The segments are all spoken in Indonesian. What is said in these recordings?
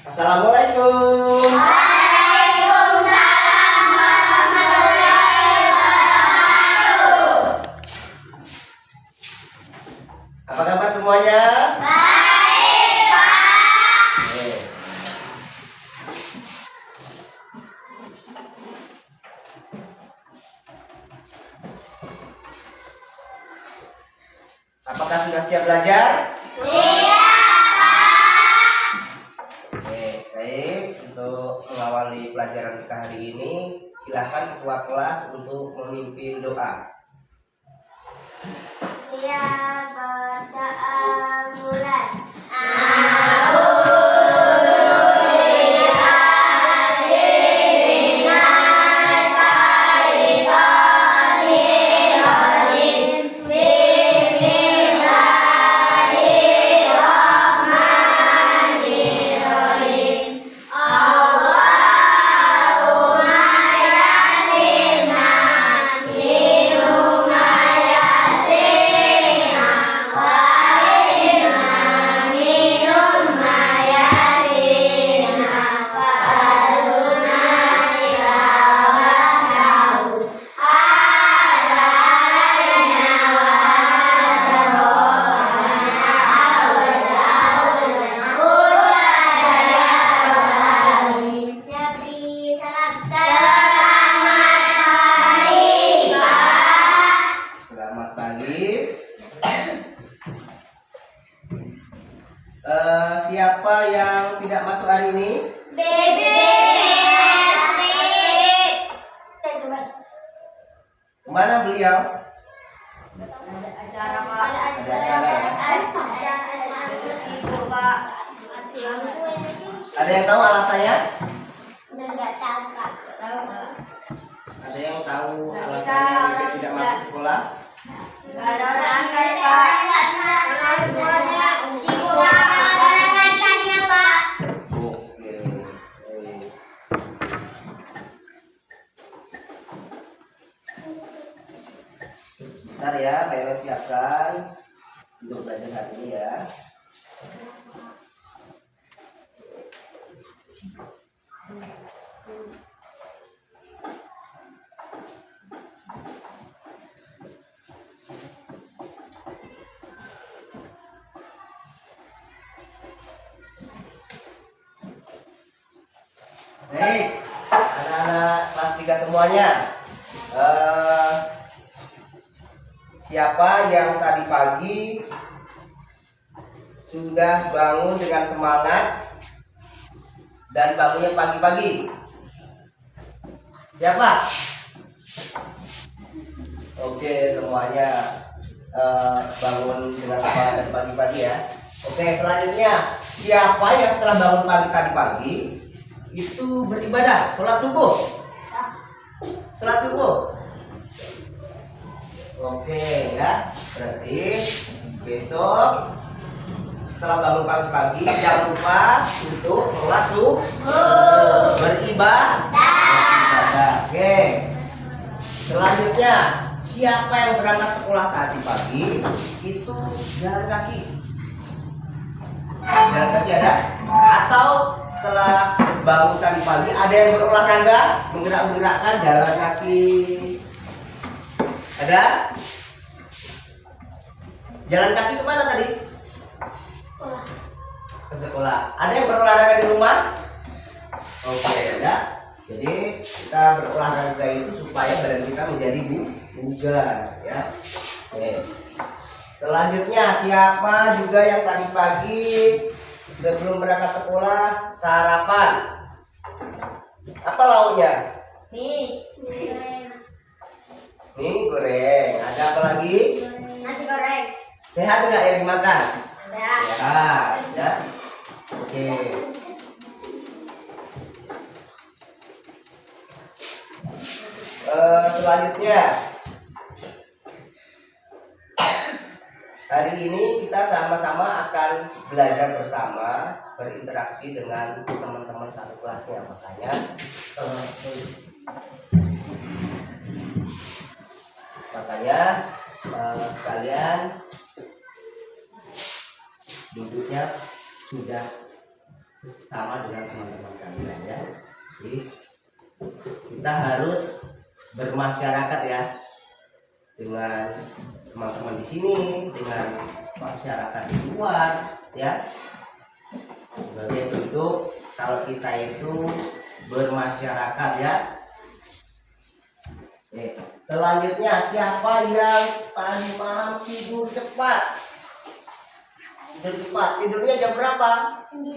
Assalamualaikum. Waalaikumsalam warahmatullahi wabarakatuh. Apa kabar semuanya? Baik, Pak. Oke. Apakah sudah siap belajar? Siap, Pak. Oke, baik. Untuk mengawali pelajaran kita hari ini, silakan ketua kelas untuk memimpin doa. Siap, berdoa mulai. Selamat pagi. Siapa yang tidak masuk hari ini? Kemana beliau? Ada yang tahu alasannya? Ada yang tahu alasannya dia tidak masuk sekolah? Oke. Bentar ya, Pak Ero siapkan untuk belajar hari ini ya. Baik, anak-anak kelas 3 semuanya. Siapa yang tadi pagi sudah bangun dengan semangat dan bangunnya pagi-pagi? Siapa? Oke, semuanya bangun dengan semangat dan pagi-pagi ya. Oke, selanjutnya siapa yang setelah bangun pagi tadi pagi itu beribadah, sholat subuh? Sholat subuh. Oke ya, berarti besok setelah bangun pagi-pagi jangan lupa untuk sholat subuh, beribadah. Oke. Selanjutnya, siapa yang berangkat sekolah tadi pagi itu jalan kaki? Jalan kaki ada? Atau setelah bangun tadi pagi ada yang berolahraga, menggerak-gerakkan jalan kaki? Ada? Jalan kaki kemana tadi? Ke sekolah. Ada yang berolahraga di rumah? Oke ya. Jadi kita berolahraga itu supaya badan kita menjadi bugar ya. Oke. Selanjutnya siapa juga yang tadi pagi sebelum berangkat sekolah sarapan? Apa lauknya? Mie goreng. Ada apa lagi? Nasi goreng. Sehat nggak yang dimakan? Ada. Sehat ya. Oke. Selanjutnya hari ini kita sama-sama akan belajar bersama, berinteraksi dengan teman-teman satu kelasnya. Makanya kalian duduknya sudah sama dengan teman-teman kalian ya. Jadi kita harus bermasyarakat ya dengan teman-teman di sini, dengan masyarakat di luar ya. Sebagai bentuk kalau kita itu bermasyarakat ya. Selanjutnya, siapa yang tadi malam tidur cepat? Tidur cepat. Tidurnya jam berapa? 9.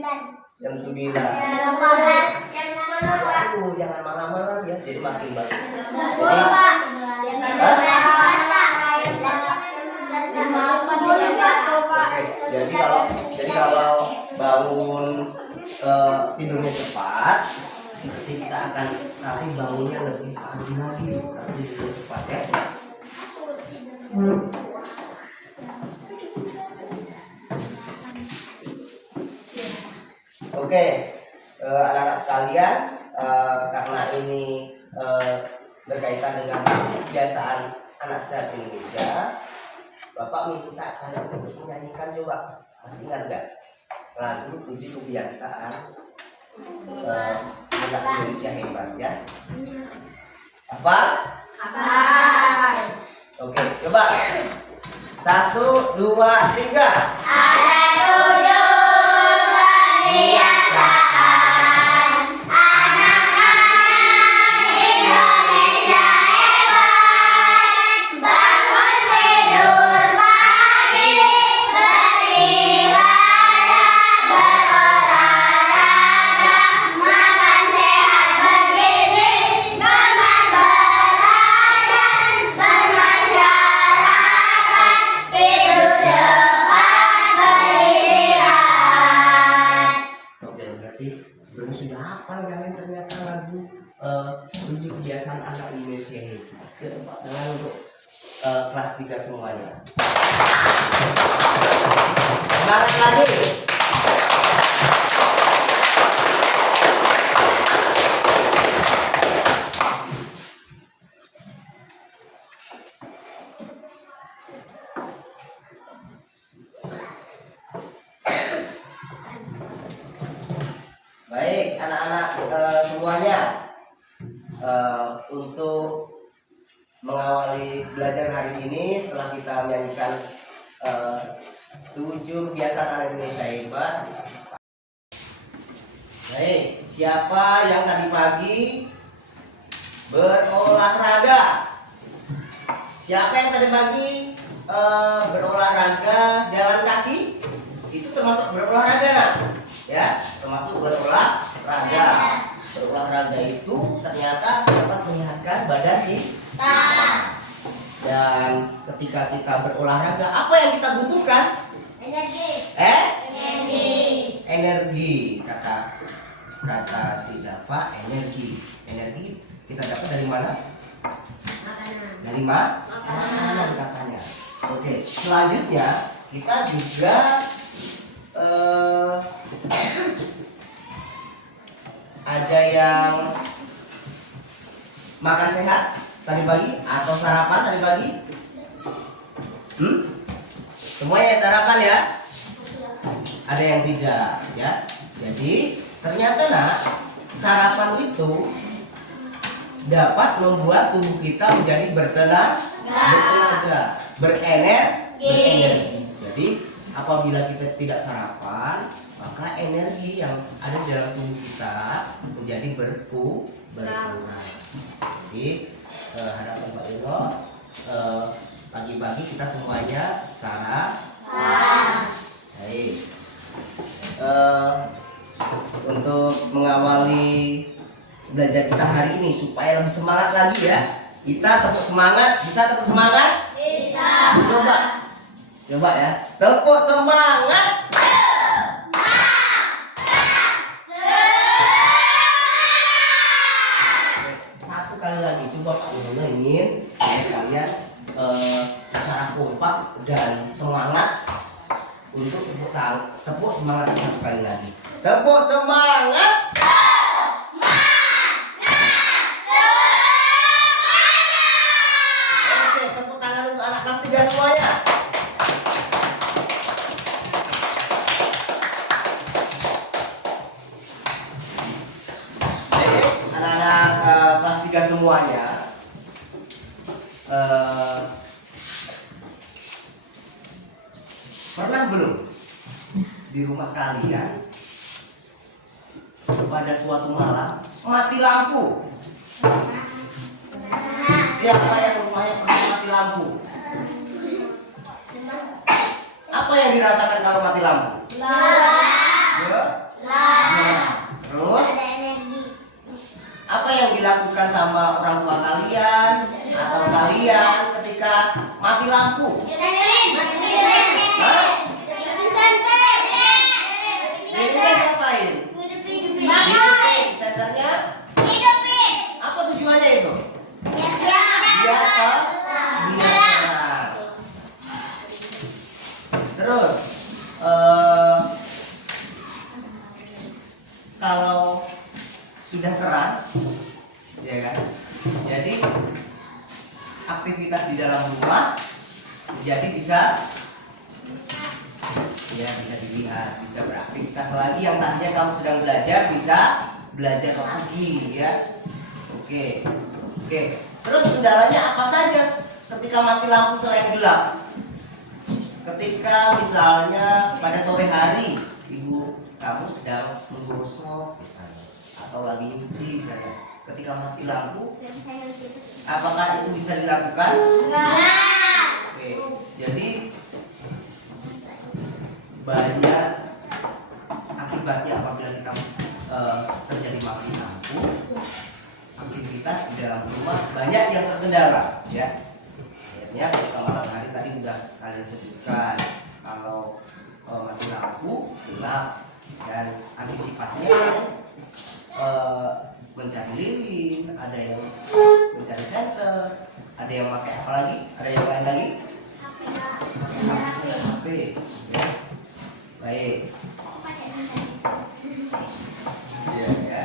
Jam 9. Jam malam. Jam malam, Pak. Jangan malam-malam ya, jadi makin bagus. Boleh, Pak. Jam 9. Oke, jadi kalau bangun tidurnya cepat, nanti kita akan nanti bangunnya lebih pagi lagi, nanti tidur cepat ya. Oke, anak-anak sekalian, karena ini berkaitan dengan kebiasaan anak sehat Indonesia, Bapak minta kalian untuk menyanyikan, coba masih ingat gak lagu 7 kebiasaan anak Indonesia hebat ya? Apa? Oke, coba 1, 2, 3. Ada 7 kebiasaan anak-anak Indonesia hebat. Bangun tidur pagi, beribadah, berolahraga, makan sehat bergizi, gemar belajar, bermasyarakat, tidur cepat, beristirahat. Oke, berarti sebelumnya sudah hafal kalian ternyata lagu 7 kebiasaan anak Indonesia ini. Tepuk tangan untuk kelas 3 semuanya. Semangat lagi. Baik, anak-anak semuanya, untuk mengawali belajar hari ini setelah kita menyanyikan 7 kebiasaan anak Indonesia hebat. Baik, siapa yang tadi pagi berolahraga? Siapa yang tadi pagi berolahraga jalan kaki? Itu termasuk berolahraga, nak? Ya, termasuk berolahraga. Berolahraga itu ternyata dapat menyehatkan badan kita. Dan ketika kita berolahraga, apa yang kita butuhkan? Energi. Energi. Kata si Dava, energi. Energi kita dapat dari mana? Makanan. Dari makanan katanya. Oke, selanjutnya kita juga ada yang makan sehat tadi pagi atau sarapan tadi pagi? Semuanya sarapan ya? Ada yang tidak ya? Jadi ternyata nak, sarapan itu dapat membuat tubuh kita menjadi bertenaga, berenergi. Jadi apabila kita tidak sarapan, maka energi yang ada di dalam tubuh kita menjadi berkurang. Jadi harapan Pak Iro, pagi-pagi kita semuanya sarapan. Baik. Untuk mengawali belajar kita hari ini supaya lebih semangat lagi ya, kita tepuk semangat. Bisa tepuk semangat? Bisa. Coba ya, tepuk semangat. Satu kali lagi, coba Pak Yono ingin kalian secara kompak dan semangat untuk tepuk semangat satu kali lagi. Tepuk semangat. Oke, tepuk tangan untuk anak kelas 3 semuanya. semuanya, pernah belum di rumah kalian pada suatu malam mati lampu? Siapa yang rumahnya pernah mati lampu? Apa yang dirasakan kalau mati lampu? Ya? Terus Ada energi. apa yang dilakukan sama orang tua kalian atau kalian ketika mati lampu? Hah? Ini ngapain? Hidupin senternya. Apa tujuannya itu? Biar terang. Terus kalau sudah terang, ya kan? Jadi aktivitas di dalam rumah menjadi bisa dilihat, bisa beraktivitas lagi. Yang tadinya kamu sedang belajar bisa belajar lagi, ya. Oke. Terus kendalanya apa saja ketika mati lampu selain gelap? Ketika misalnya pada sore hari ibu kamu sedang menggosok misalnya, atau lagi nyuci misalnya, ketika mati lampu, apakah itu bisa dilakukan? Oke, jadi banyak akibatnya apabila kita terjadi mati lampu. Aktivitas di dalam rumah banyak yang terkendala, ya. Akhirnya ketika malam hari tadi sudah kalian sebutkan, kalau mati lampu gelap, dan antisipasinya mencari lilin, ada yang mencari senter, ada yang pakai apa lagi, ada yang lain lagi, HP, ya. Baik, ya.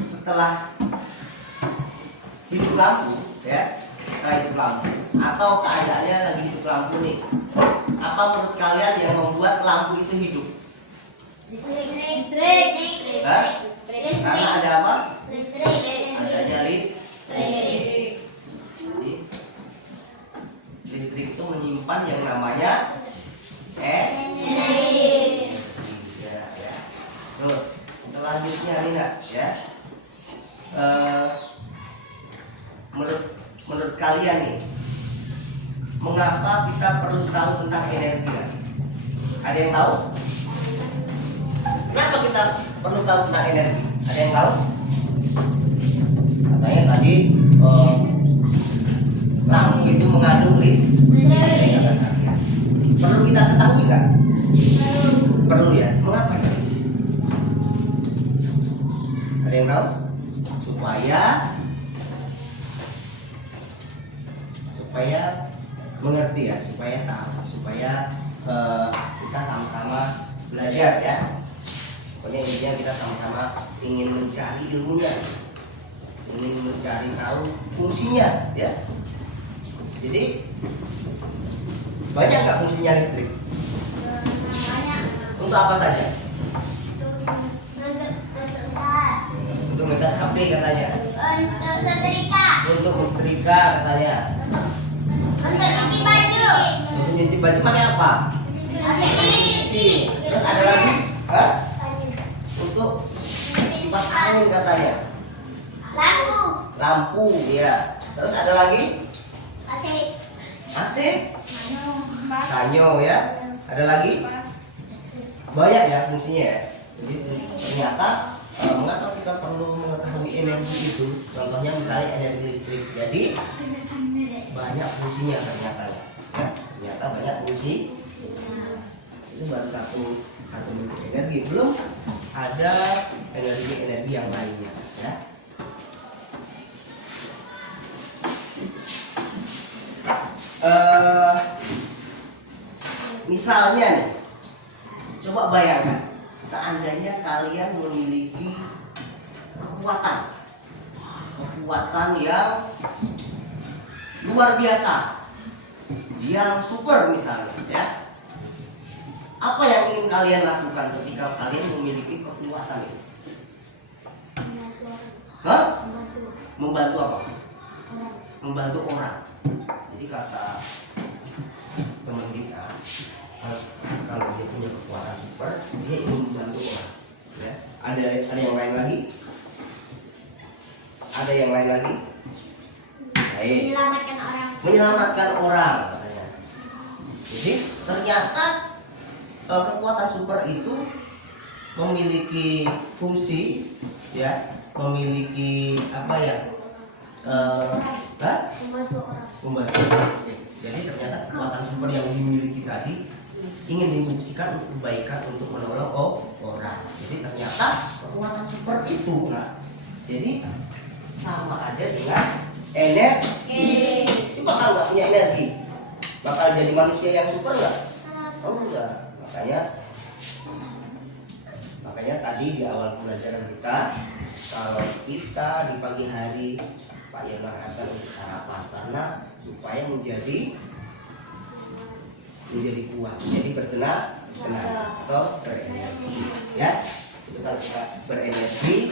Setelah hidup lampu, ya, setelah hidup lampu atau keadaannya lagi hidup lampu nih, apa menurut kalian yang membuat lampu itu hidup? Listrik. Hah? Karena ada apa? Listrik. Adanya listrik itu menyimpan yang namanya Energi. ya. Terus selanjutnya Nina, ya. Menurut kalian nih, mengapa kita perlu tahu tentang energi? Ada yang tahu? Kenapa kita perlu tahu tentang energi? Ada yang tahu? Katanya tadi lampu itu mengandung listrik. Perlu kita ketahui nggak? Perlu, ya. Mengapa ya? Ada yang tahu? Supaya mengerti, ya, supaya tahu, supaya kita sama-sama belajar, ya. Pokoknya intinya kita sama-sama ingin mencari ilmunya, ingin mencari tahu fungsinya, ya. Jadi banyak nggak fungsinya listrik? Untuk apa saja? Untuk ngecas HP katanya. Untuk menyetrika katanya. Untuk nyuci baju pakai apa? Cuci. Terus ada lagi? Hah? Untuk kipas angin katanya. Lampu, ya. Terus ada lagi? AC? Sanyo, ya. Ada lagi? Banyak, ya, fungsinya, ya. Jadi ternyata mengapa kita perlu mengetahui energi itu? Contohnya misalnya energi listrik. Jadi banyak fungsinya ternyata, ya. Ternyata banyak fungsi. Itu baru satu bentuk energi, belum ada energi yang lainnya, ya. Misalnya nih, coba bayangkan seandainya kalian memiliki kekuatan yang luar biasa, yang super misalnya, ya. Apa yang ingin kalian lakukan ketika kalian memiliki kekuatan ini? Hah? Membantu apa? Membantu orang. Jadi kata teman kita, kalau dia punya kekuatan super, dia ingin membantu orang. Ya. Ada yang lain lagi? Ada yang lain lagi? Baik. Menyelamatkan orang. Menyelamatkan orang katanya. Jadi ternyata kekuatan super itu memiliki fungsi, ya, memiliki apa ya? Membantu orang. Membantu. Oke. Jadi ternyata kekuatan super yang dimiliki tadi ingin difungsikan untuk kebaikan, untuk menolong orang. Jadi ternyata kekuatan super itu, nah, jadi sama aja dengan energi. Itu bakal nggak punya energi, bakal jadi manusia yang super nggak? Oh enggak. Makanya tadi di awal pembelajaran kita, kalau kita di pagi hari Pak Yono akan untuk sarapan karena supaya menjadi kuat, jadi bertenaga atau berenergi. Ya, itu kalau kita berenergi,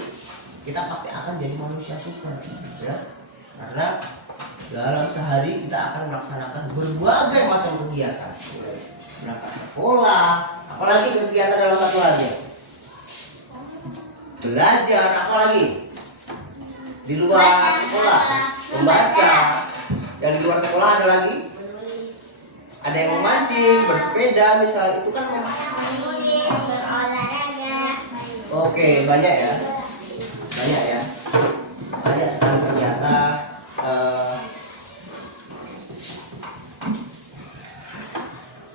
kita pasti akan jadi manusia super, ya. Karena dalam sehari kita akan melaksanakan berbagai macam kegiatan, berangkat sekolah, apalagi kegiatan dalam satu hari. Belajar, apalagi di luar sekolah, membaca, dan di luar sekolah ada lagi. Ada yang memancing, bersepeda, misal itu kan Menulis, berolahraga. Oke, banyak ya, banyak sekali ternyata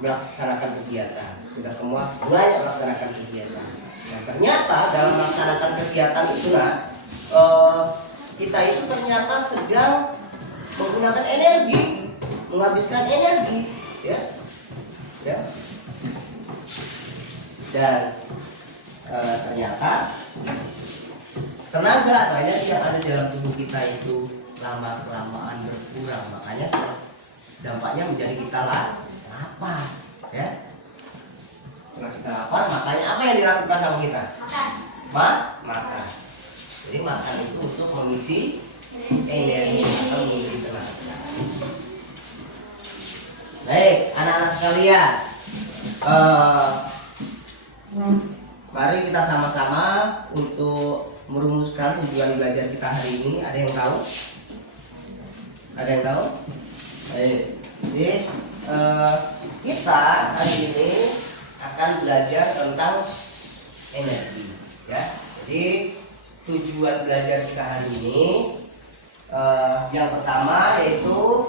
melaksanakan kegiatan. Kita semua banyak melaksanakan kegiatan. Dan ternyata dalam melaksanakan kegiatan itu, kita itu ternyata sedang menggunakan energi, menghabiskan energi, ya. Dan ternyata tenaga atau energi yang ada dalam tubuh kita itu lama kelamaan berkurang, makanya dampaknya menjadi kita lapar, ya. Setelah kita lapar, makanya apa yang dilakukan sama kita? Makan. Jadi makan itu untuk mengisi energi atau mengisi tenaga. Baik, anak-anak sekalian, mari kita sama-sama untuk merumuskan tujuan belajar kita hari ini. Ada yang tahu? Baik. Jadi kita hari ini akan belajar tentang energi, ya. Jadi tujuan belajar kita hari ini yang pertama yaitu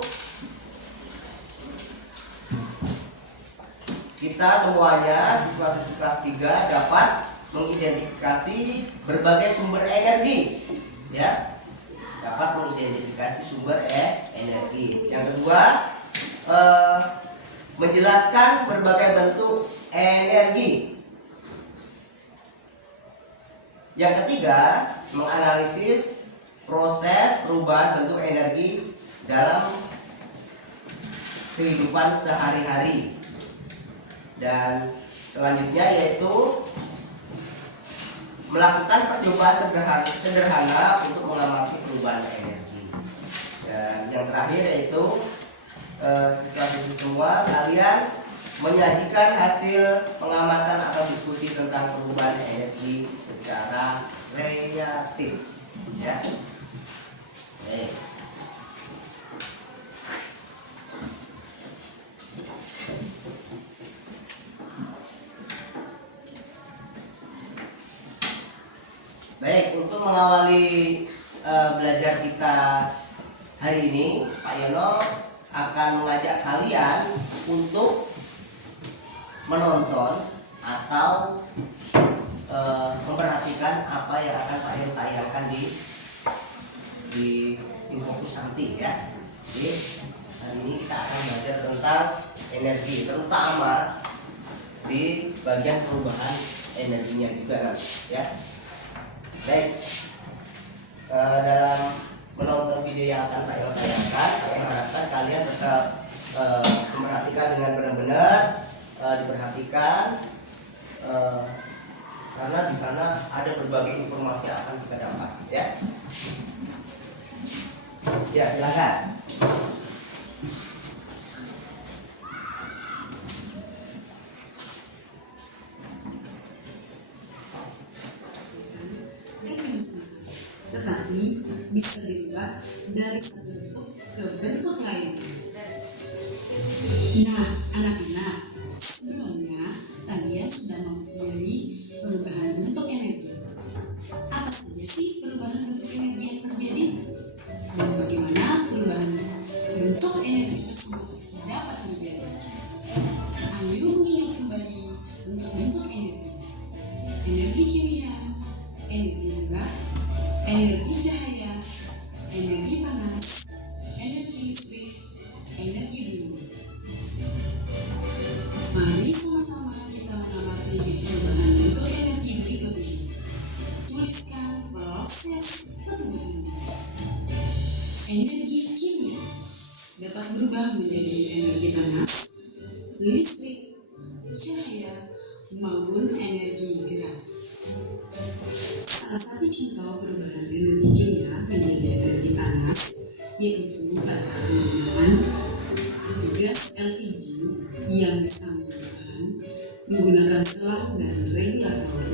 kita semuanya siswa-siswi kelas 3 dapat mengidentifikasi berbagai sumber energi, ya. Dapat mengidentifikasi sumber energi. Yang kedua, menjelaskan berbagai bentuk energi. Yang ketiga, menganalisis proses perubahan bentuk energi dalam kehidupan sehari-hari. Dan selanjutnya yaitu melakukan percobaan sederhana untuk mengamati perubahan energi. Dan yang terakhir yaitu siswa-siswi semua, kalian menyajikan hasil pengamatan atau diskusi tentang perubahan energi secara kreatif, ya. Baik, untuk mengawali belajar kita hari ini, Pak Yono akan mengajak kalian untuk menonton atau memperhatikan apa yang akan Pak Yono tayangkan di Infokus nanti, ya. Jadi hari ini kita akan belajar tentang energi, terutama di bagian perubahan energinya juga nanti, ya. Baik, dalam menonton video yang akan saya tayangkan, saya harapkan kalian tetap memperhatikan dengan benar-benar diperhatikan karena di sana ada berbagai informasi yang akan kita dapat, ya. Ya, silakan. Tetapi bisa dirubah dari satu bentuk ke bentuk lain. Nah, anak-anak, sebelumnya kalian sudah mempunyai perubahan bentuk energi. Apa saja sih perubahan bentuk energi yang terjadi? Dan bagaimana perubahan bentuk energi tersebut dapat terjadi? Ayo mengingat kembali bentuk-bentuk energi. Energi kimia, energi gerak, energi cahaya, energi panas, energi listrik, energi bumi. Mari sama-sama kita mengamati perubahan bentuk energi berikut ini. Tuliskan proses perubahan. Energi kimia dapat berubah menjadi energi panas, listrik, cahaya, maupun energi gerak. Salah satu contoh perubahan energi kimia menjadi energi panas yaitu pada penggunaan gas LPG yang disambungkan menggunakan selang dan regulator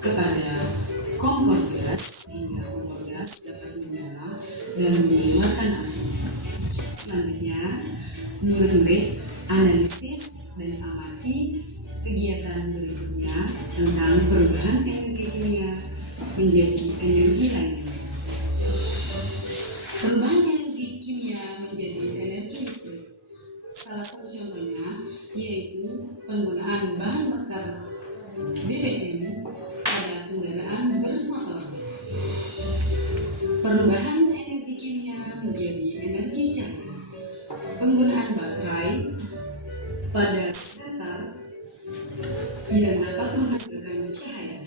kepada kompor gas sehingga kompor gas dapat menyala dan mengeluarkan api. Selanjutnya, murid-murid analisis dan amati kegiatan berikutnya tentang perubahan energi kimia menjadi energi lainnya. Perubahan energi kimia menjadi energi listrik. Salah satu contohnya yaitu penggunaan bahan bakar BBM pada kendaraan bermotor. Perubahan energi kimia menjadi energi cahaya. Penggunaan baterai pada starter yang dapat menghasilkan cahaya.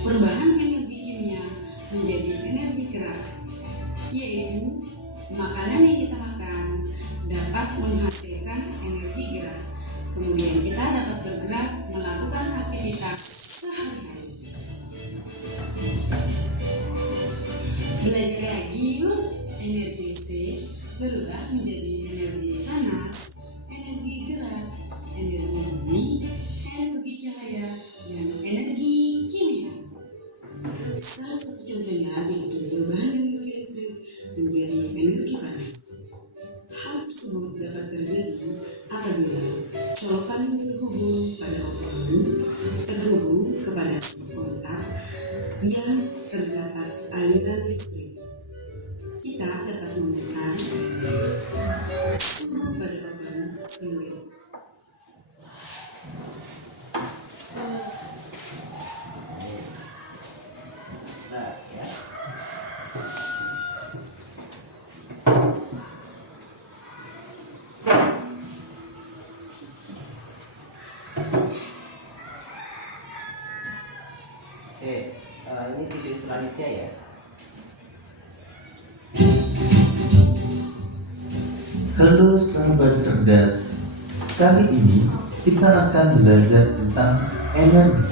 Perubahan energi kimia menjadi energi gerak, yaitu makanan yang kita makan dapat menghasilkan energi gerak. Kemudian kita dapat bergerak melakukan aktivitas sehari-hari. Belajar lagi yuk. Energi listrik berubah menjadi energi panas, energi gerak, energi bumi, energi cahaya, dan energi kimia. Salah satu contohnya yaitu perubahan energi listrik menjadi energi panas. Hal tersebut dapat terjadi apabila colokan terhubung kepada sebuah kontak yang terdapat aliran listrik. Kita dapat menekan suhu pada kotak sehingga Ya. Ini video selanjutnya ya. Halo sahabat cerdas, kali ini kita akan belajar tentang energi.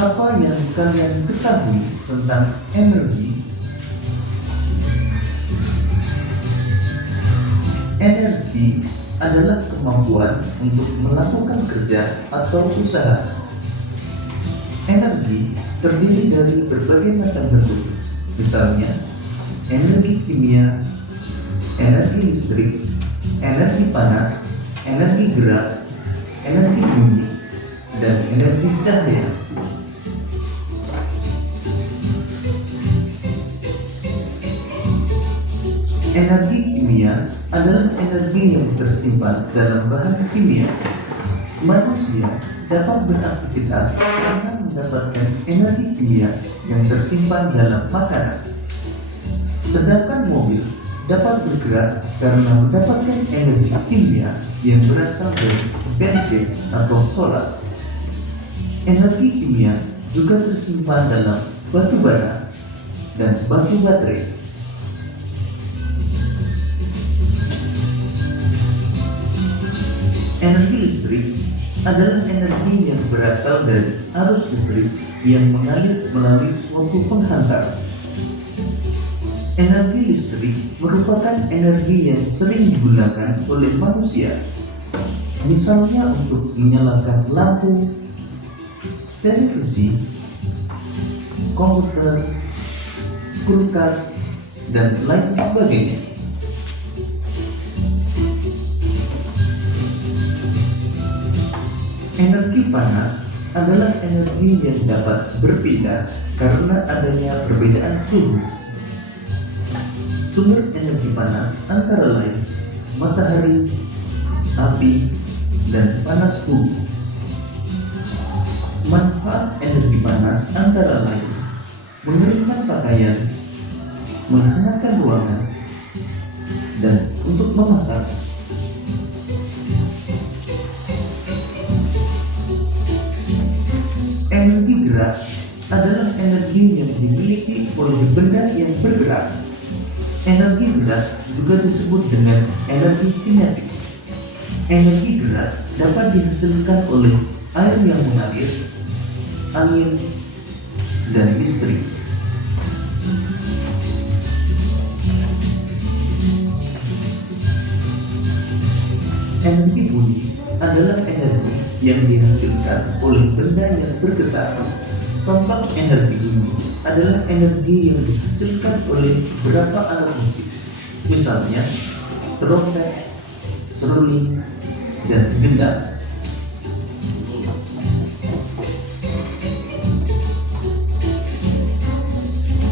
Apa yang kalian ketahui tentang energi? Energi adalah kemampuan untuk melakukan kerja atau usaha. Energi terdiri dari berbagai macam bentuk, misalnya energi kimia, energi listrik, energi panas, energi gerak, energi bumi, dan energi cahaya. Energi kimia adalah energi yang tersimpan dalam bahan kimia. Manusia dapat beraktivitas karena mendapatkan energi kimia yang tersimpan dalam makanan. Sedangkan mobil dapat bergerak karena mendapatkan energi kimia yang berasal dari bensin atau solar. Energi kimia juga tersimpan dalam batu bara dan batu baterai. Energi listrik adalah energi yang berasal dari arus listrik yang mengalir melalui suatu penghantar. Energi listrik merupakan energi yang sering digunakan oleh manusia, misalnya untuk menyalakan lampu, televisi, komputer, kulkas, dan lain sebagainya. Energi panas adalah energi yang dapat berpindah karena adanya perbedaan suhu. Sumber energi panas antara lain matahari, api, dan panas bumi. Manfaat energi panas antara lain mengeringkan pakaian, menghangatkan ruangan, dan untuk memasak. Energi gerak adalah energi yang dimiliki oleh benda yang bergerak. Energi gerak juga disebut dengan energi kinetik. Energi gerak dapat dihasilkan oleh air yang mengalir, angin, dan listrik. Energi bunyi adalah energi yang dihasilkan oleh benda yang bergetar. Contoh energi bunyi adalah energi yang dihasilkan oleh beberapa alat musik, misalnya trompet, seruling, dan gendang.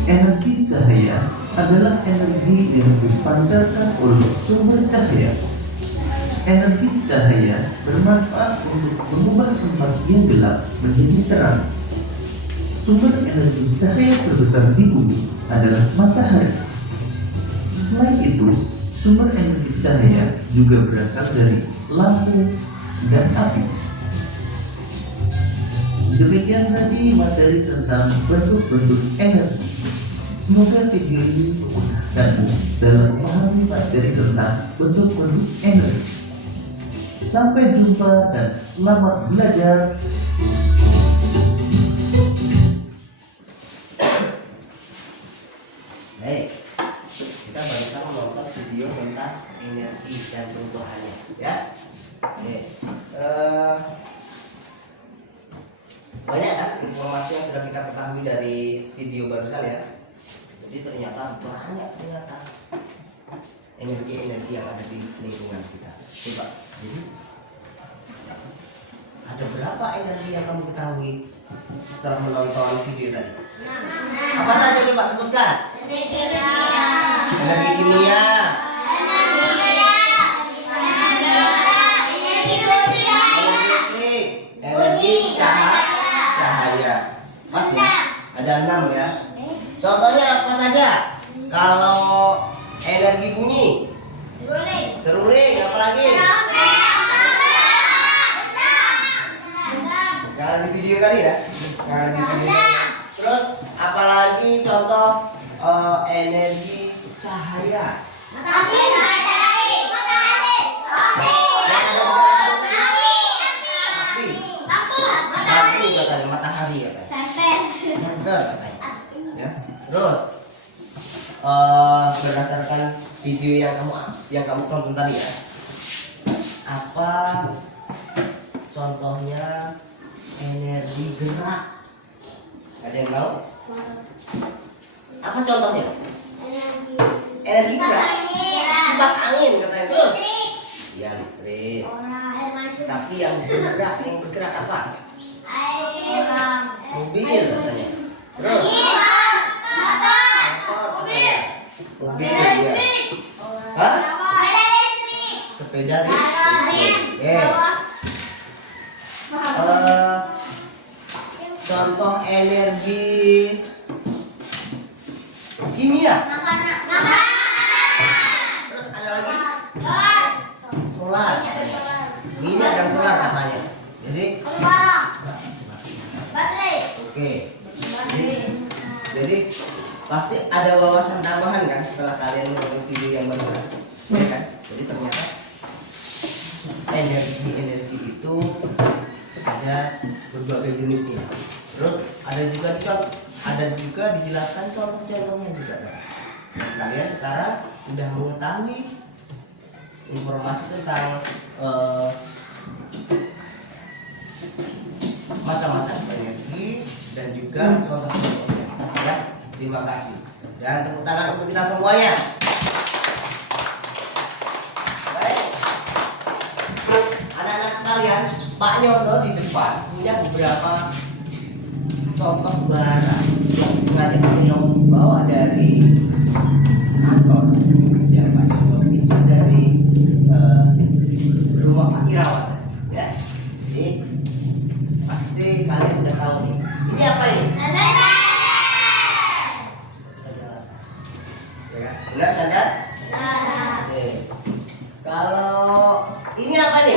Energi cahaya adalah energi yang dipancarkan oleh sumber cahaya. Energi cahaya bermanfaat untuk mengubah tempat yang gelap menjadi terang. Sumber energi cahaya terbesar di bumi adalah matahari. Selain itu, sumber energi cahaya juga berasal dari lampu dan api. Demikian tadi materi tentang bentuk-bentuk energi. Semoga video ini memudahkanmu dalam memahami materi tentang bentuk-bentuk energi. Sampai jumpa dan selamat belajar. Baik, kita barusan menonton video tentang energi dan perubahannya, ya. Oke, banyak kan informasi yang sudah kita ketahui dari video barusan ya. Jadi ternyata banyak energi yang ada di lingkungan kita. Coba, jadi ada berapa energi yang kamu ketahui setelah menonton video tadi? Apa saja coba sebutkan? Energi kimia, energi cahaya. Mas ya, ada 6 ya. Contohnya apa saja? Kalau energi bunyi, seruling, apa lagi? Karena di video tadi ya, karena di video. Terus apalagi contoh energi cahaya? Api katanya, matahari ya kan? Senter katanya. Ya. Terus berdasarkan video yang kamu tonton tadi ya, apa contohnya energi gerak? Ada yang tahu? Apa contohnya? Energi gerak? Kipas angin katanya. Terus? Ya listrik. Tapi yang bergerak apa? Mobil katanya. Terus? Mobil ya. Hah? Sepeda listrik. Oke. Contoh energi kimia. Terus ada lagi solar. Minyak dan solar katanya. Jadi oke. Jadi pasti ada wawasan tambahan kan setelah kalian menonton video yang baru, ya kan? Jadi ternyata energi energi itu ada berbagai jenisnya. Terus ada juga dijelaskan contoh-contohnya juga. Kalian sekarang sudah mengetahui informasi tentang macam-macam energi dan juga contoh-contohnya. Ya, terima kasih. Dan tepuk tangan untuk kita semuanya. Baik, anak-anak sekalian, Pak Yono di depan punya beberapa contoh barang yang sengaja Pak Yono bawa dari kantor yang Pak Yono pinjam dari rumah Pak Irawan. Ya, ini pasti kalian udah tahu nih. Ini apa ini? Benar sadar? Oke. Kalau ini apa nih?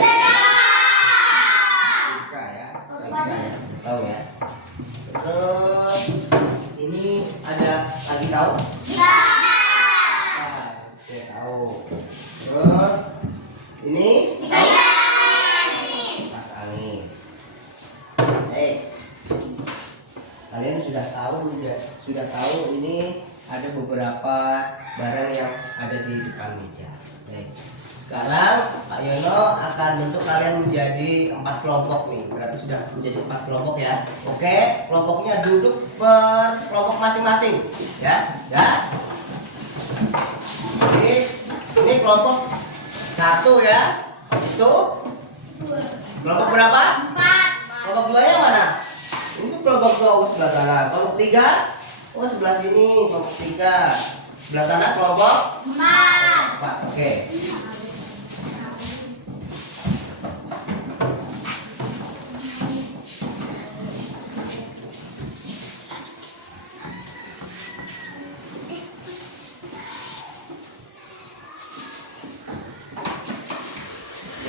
Buka ya. Tahu ya. Terus ini ada lagi tahu? Oke, tahu. Terus ini tahu? Kipas angin. Kalian sudah tahu ini ada beberapa barang yang ada di depan meja. Baik. Sekarang Pak Yono akan bentuk kalian menjadi 4 kelompok nih. Berarti sudah menjadi 4 kelompok ya. Oke, kelompoknya duduk per kelompok masing-masing. Ya, ya. Ini kelompok 1 ya. Itu kelompok berapa? 4. Kelompok 2 nya mana? Ini kelompok 2 sebelah sana. Kelompok 3 sebelah sini. Kelompok 3 sebelah sana. Kelompok 4. Oke.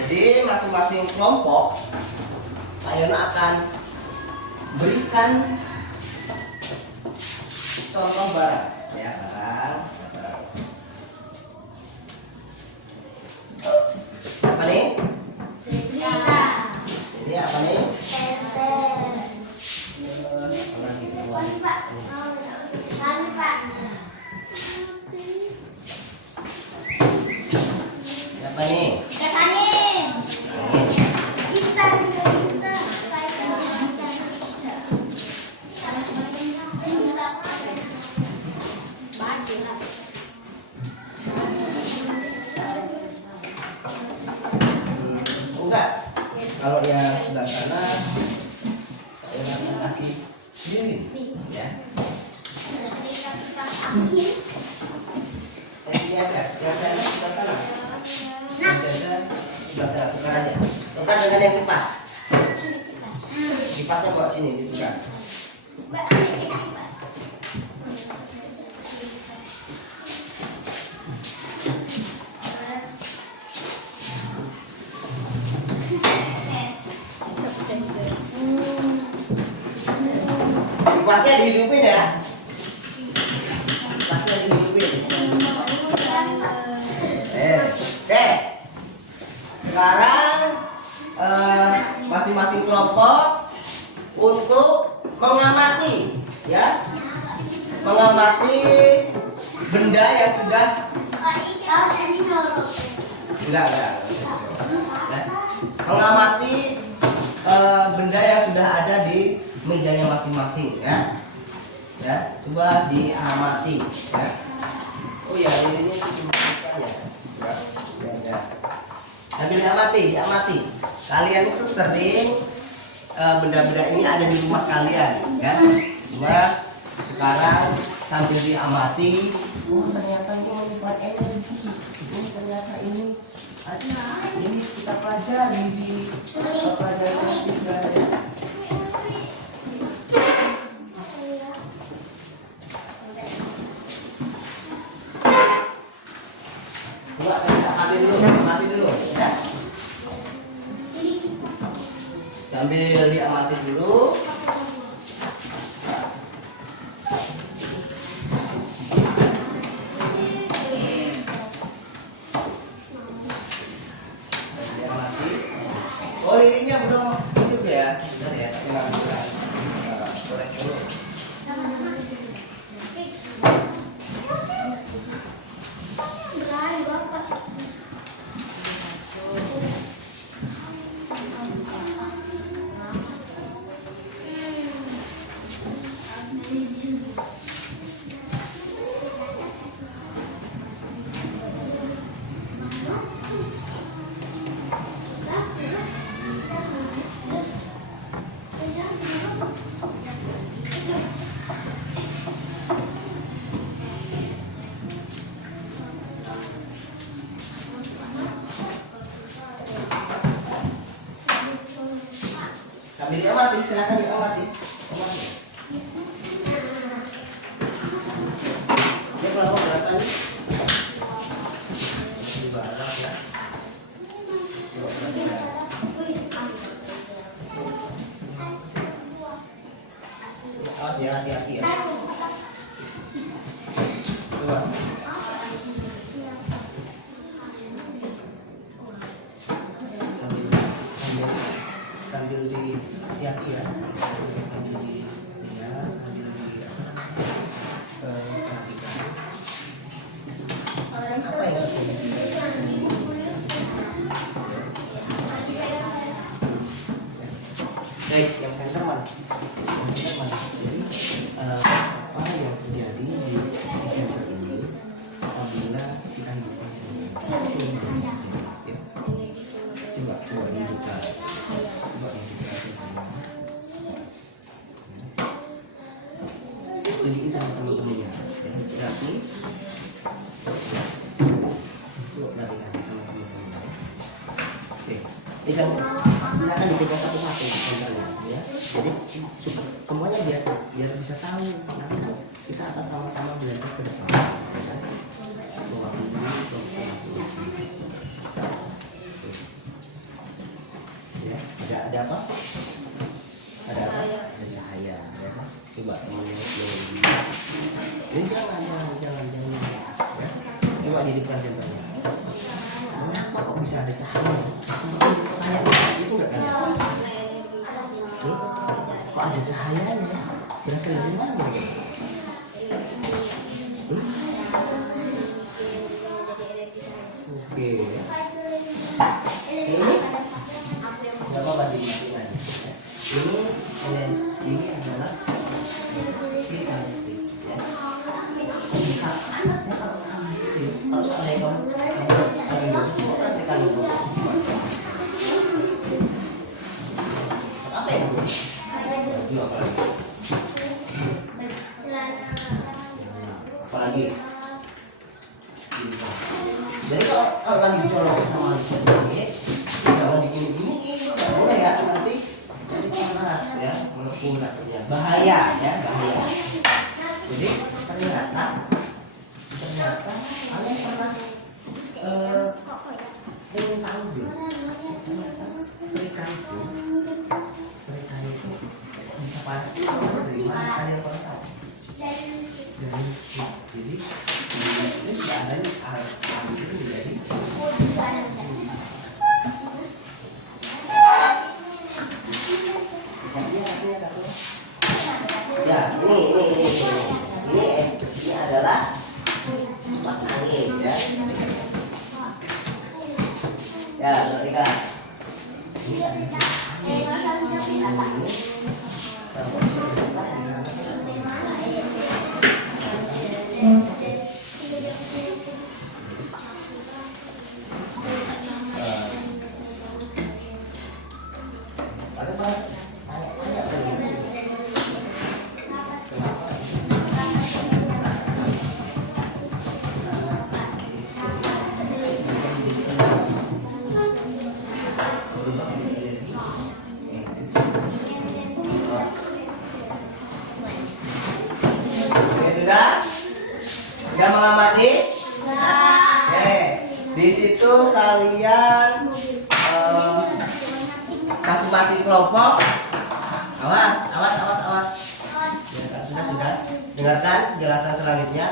Jadi masing-masing kelompok Pak Yono akan berikan contoh barang ya, barang. Apa nih? Ini apa nih? Apa nih? Enggak. Kalau yang sebelah sana saya akan kasih lilin ya. Ini ada. Yang saya sebelah sana. Yang saya sebelah sana tukar aja. Tukar dengan yang kipas. Kipasnya bawa sini ditukar. Kipasnya dihidupin ya. Kipasnya dihidupin. Oke. Sekarang masing-masing kelompok untuk mengamati ya. Mengamati benda yang sudah enggak. Ya. Mengamati benda yang sudah ada di mejanya masing-masing ya. Ya, coba diamati ya. Oh ya, ini ya. Ya. Sambil diamati. Kalian itu sering benda-benda ini ada di rumah kalian ya. Cuma sekarang sambil diamati, ternyata ini menyimpan energi. Ini ternyata ini ada. Ini kita pelajari di pelajaran kita ya. Coba kita amati dulu ya. Sambil diamati dulu. Diamati. lirinya belum hidup ya. Bentar ya, tapi nggak bisa. Korek dulu. Berani bapak. Sambil diamati, silakan diamati. Amati. Dia kelompok berapa nih? Dua anak ya. Dua anak ya. Awas ya, hati-hati ya. Dua. Sambil di hati-hati ya, sambil di ya, sambil di perhatikan apa yang baik, yang center mana? Yang center mana? Jadi apa yang terjadi di center ini apabila kita hidupkan center ya. Coba dihidupkan. Tunjukin sama teman-temannya ya, berarti coba perhatikan sama teman-temannya. Oke, pegang, silakan dipegang satu-satu contohnya ya. Jadi semuanya biar bisa tahu, nanti kan kita akan sama-sama belajar ke depan ya. Mewakili kelompok masing-masing. Ya, ada apa? Ada apa? Ada cahaya ya. Coba temennya ini jangan ya. Coba jadi presenternya. Kenapa kok bisa ada cahaya? Sebutin pertanyaan itu nggak kan? Kok ada cahayanya? Berasal dari mana kira-kira? Oke. Ini nggak apa-apa dimatiin aja. Ini adalah listrik ya. Bisa panasnya kalau seandainya kamu lagi gosok kan tekan dulu. Apa ya bu? Baju apa lagi? Apa lagi? Jadi kalau lagi dicolok sama ini, jangan digini-gini, nggak boleh ya, nanti jadi panas ya, melepuh nantinya, bahaya ya, bahaya. Jadi ternyata kalian pernah ingin tahu belum? Ternyata setrika itu bisa panas dari mana, kalian pernah tahu? Dari jadi ini tidak ada air itu menjadi ya ini adalah kipas angin ya. Ya, ketika sudah mengamati? Di situ kalian masing-masing kelompok awas. Ya, sudah dengarkan penjelasan selanjutnya.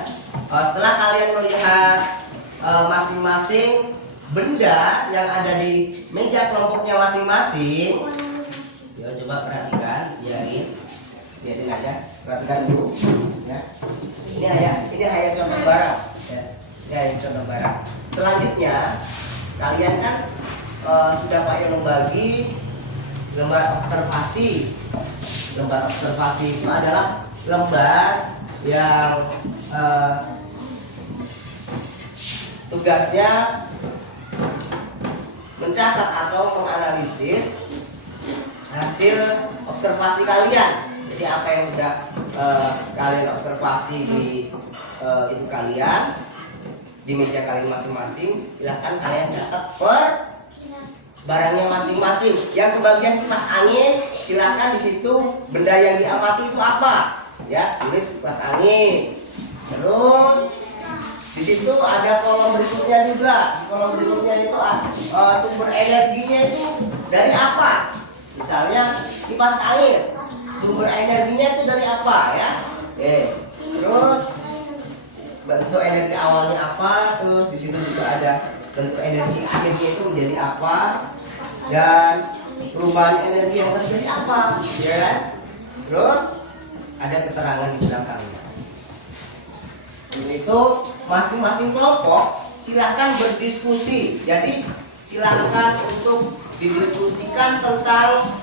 Setelah kalian melihat masing-masing benda yang ada di meja kelompoknya masing-masing. Ya, coba perhatikan, biarin aja, perhatikan dulu. Ya. Ini hanya contoh barang. Ya. Ini hanya contoh barang. Selanjutnya, kalian kan sudah Pak Yono bagi lembar observasi. Lembar observasi itu adalah lembar yang tugasnya mencatat atau menganalisis hasil observasi kalian. Jadi apa yang sudah kalian observasi di itu kalian di meja kalian masing-masing, silahkan kalian catat per barangnya masing-masing. Yang kebagian kipas angin, silahkan di situ benda yang diamati itu apa, ya tulis kipas angin. Terus di situ ada kolom berikutnya juga. Kolom berikutnya itu sumber energinya itu dari apa? Misalnya kipas angin, sumber energinya itu dari apa ya? Terus bentuk energi awalnya apa? Terus di situ juga ada bentuk energi akhirnya itu menjadi apa? Dan perubahan energi yang terjadi apa? Ya kan? Terus ada keterangan di belakangnya. Itu masing-masing kelompok silahkan berdiskusi. Jadi silahkan untuk didiskusikan tentang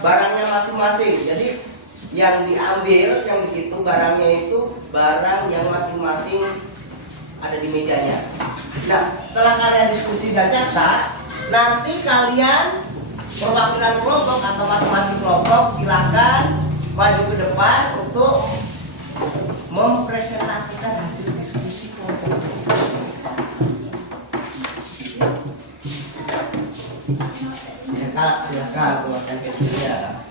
barangnya masing-masing. Jadi yang diambil, yang di situ barangnya itu barang yang masing-masing ada di mejanya. Nah, setelah kalian diskusi dan catat, nanti kalian perwakilan kelompok atau masing-masing kelompok silahkan maju ke depan untuk mempresentasikan hasil diskusi kelompok. Silakan keluarkan pensilnya.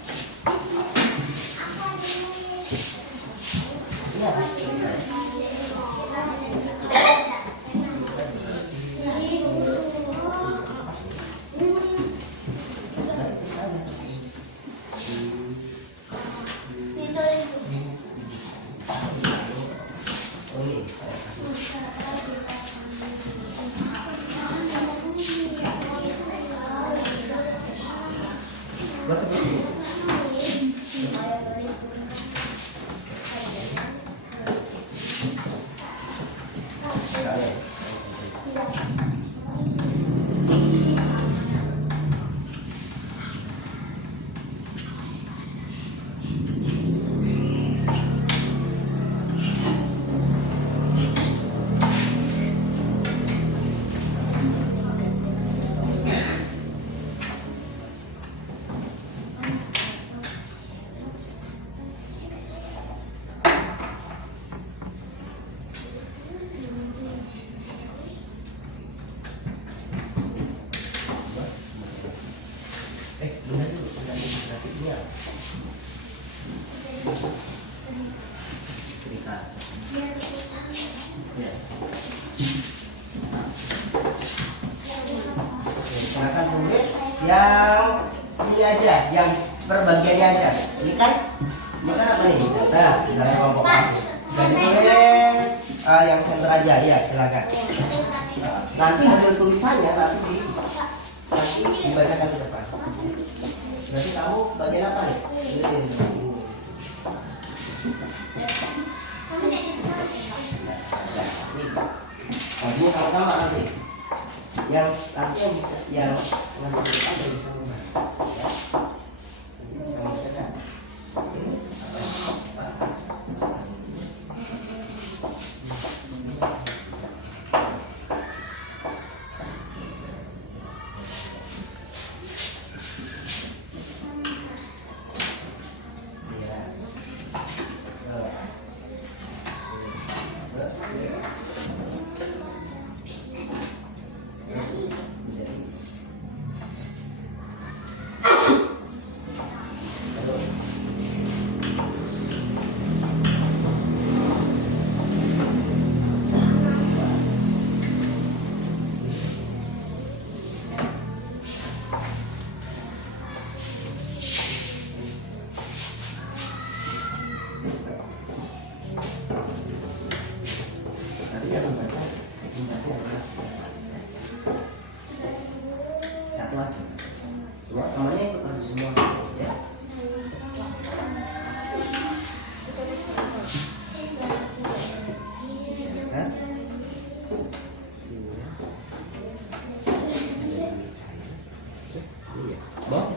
Silakan tulis yang ini aja, yang perbagiannya aja. Ini kan apa nih? Center, misalnya kelompok satu. Jadi tulis yang center aja, ya silakan. Nanti hasil tulisannya nanti dibacakan ke depan. Berarti kamu bagian apa nih? Kamu sama-sama nanti. Yang nanti yang nanti kita bisa membaca, ya. Nanti bisa membaca. Ini semua temannya ikut maju semua ya. Kan? Iya. Bawah.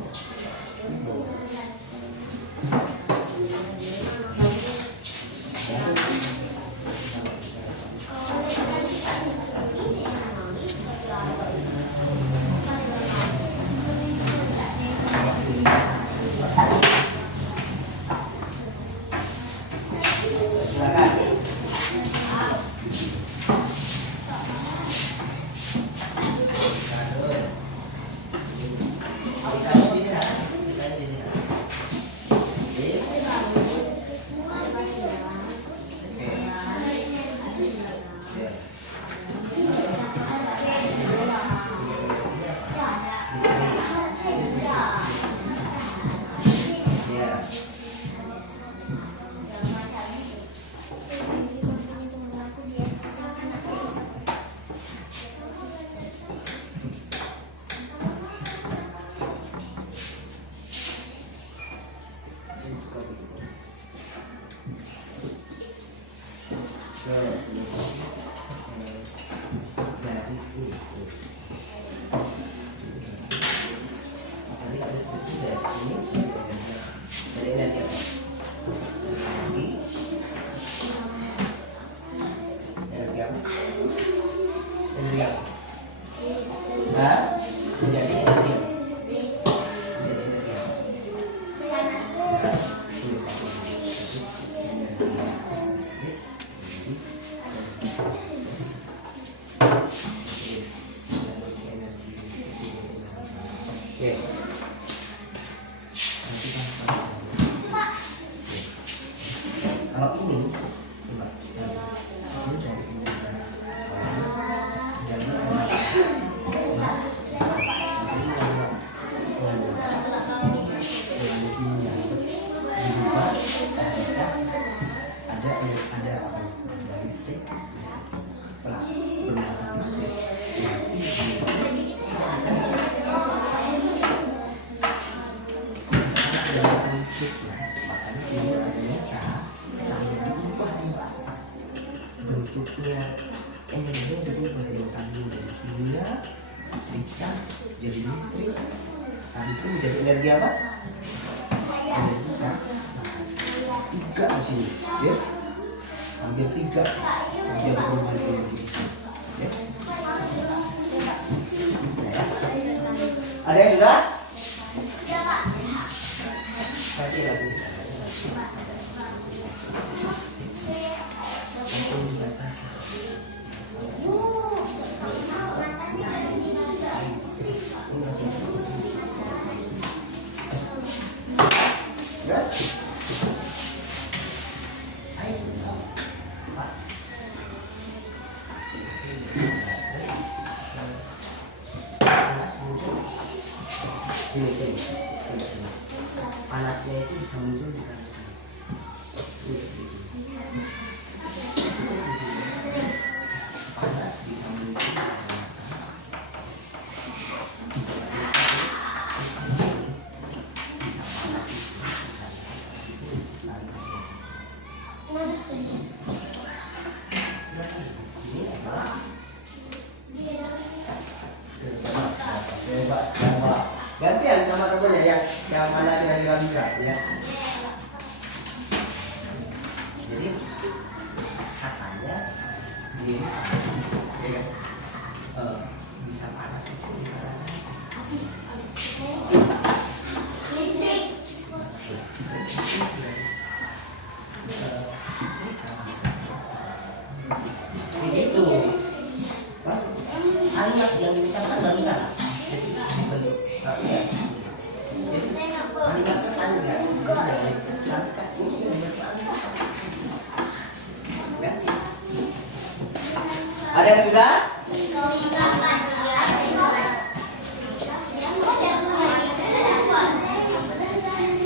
Kalau ini coba ini dari ini ada listrik setelah berubah listrik makanya ini adanya cahaya diubah bentuknya energinya jadi dari tadi dari kimia dicas jadi listrik, habis itu menjadi energi apa? Energi cahaya. Tiga di sini, ya, hampir tiga terjadi perubahan energi di sini, ya. Ada yang sudah? Kasih lagi. Panasnya itu bisa muncul di sana. Panas bisa muncul. Gantian sama temennya yang mana kira-kira bisa ya. Jadi katanya ini ya kan bisa panas itu Listrik. Begitu. Kalimat yang diucapkan nggak bisa. Jadi dibentuk. Iya. Jadi kalimatnya panjang. Ya. Ada yang sudah?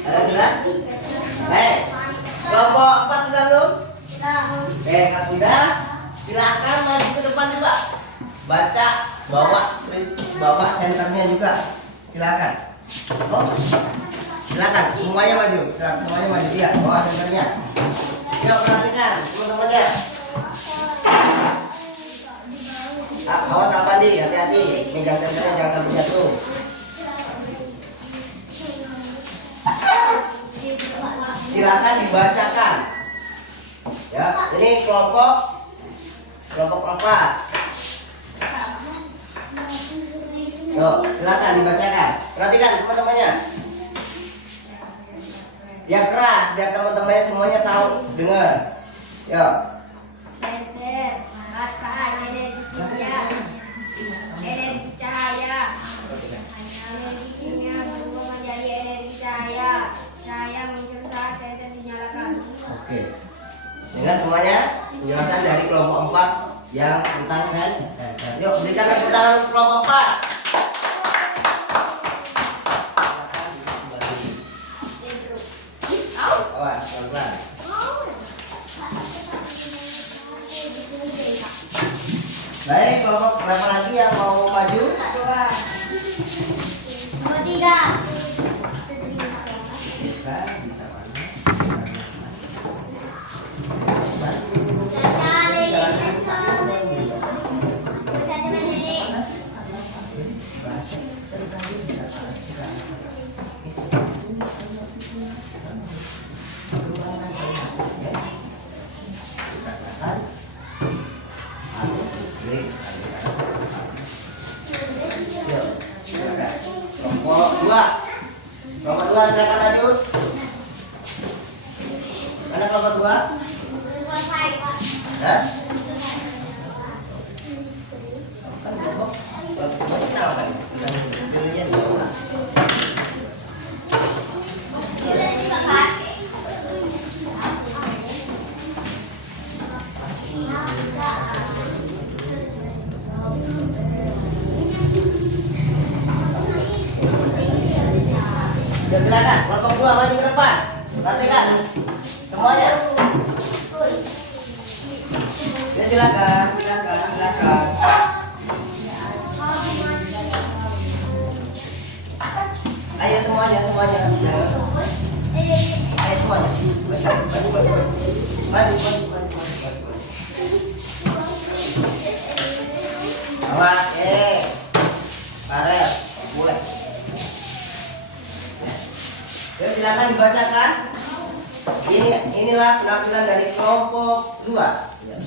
Ada sudah? Baik. Kelompok 4 sudah belum? Kalau sudah, silakan maju ke depan juga. Baca, bawa senternya juga. Silakan. Oh, silakan semuanya maju, semuanya maju ya, bawa senternya. Yuk perhatikan teman-temannya. Awas Alpandi, hati-hati, megang senternya jangan sampai jatuh. Silakan dibacakan. Ya, ini kelompok 4. Yuk, silakan dibacakan. Perhatikan teman-temannya. Yang keras biar teman-temannya semuanya tahu dengar. Yuk. Senter, mata, energi kimia, energi cahaya, energi kimia berubah menjadi energi cahaya. Cahaya muncul saat senter dinyalakan. Oke. Dengar semuanya penjelasan dari kelompok 4 yang tentang senter. Yuk, berikan tepuk tangan kelompok 4. Awas, pelan-pelan. Baik, kelompok berapa lagi yang mau maju? 2, 3. Bisa mana? Kelompok 2 silakan maju. Mana kelompok 2? Hah? Kan kelompok tahu kan? Pilihnya jauh. Ya, silakan kelompok 2 maju ke depan. Perhatikan semuanya. Ya, silakan. Ayo semuanya. Ayo semuanya. Maju. Awas, karet, boleh. Ya, silakan dibacakan. Inilah penampilan dari kelompok 2. Ya.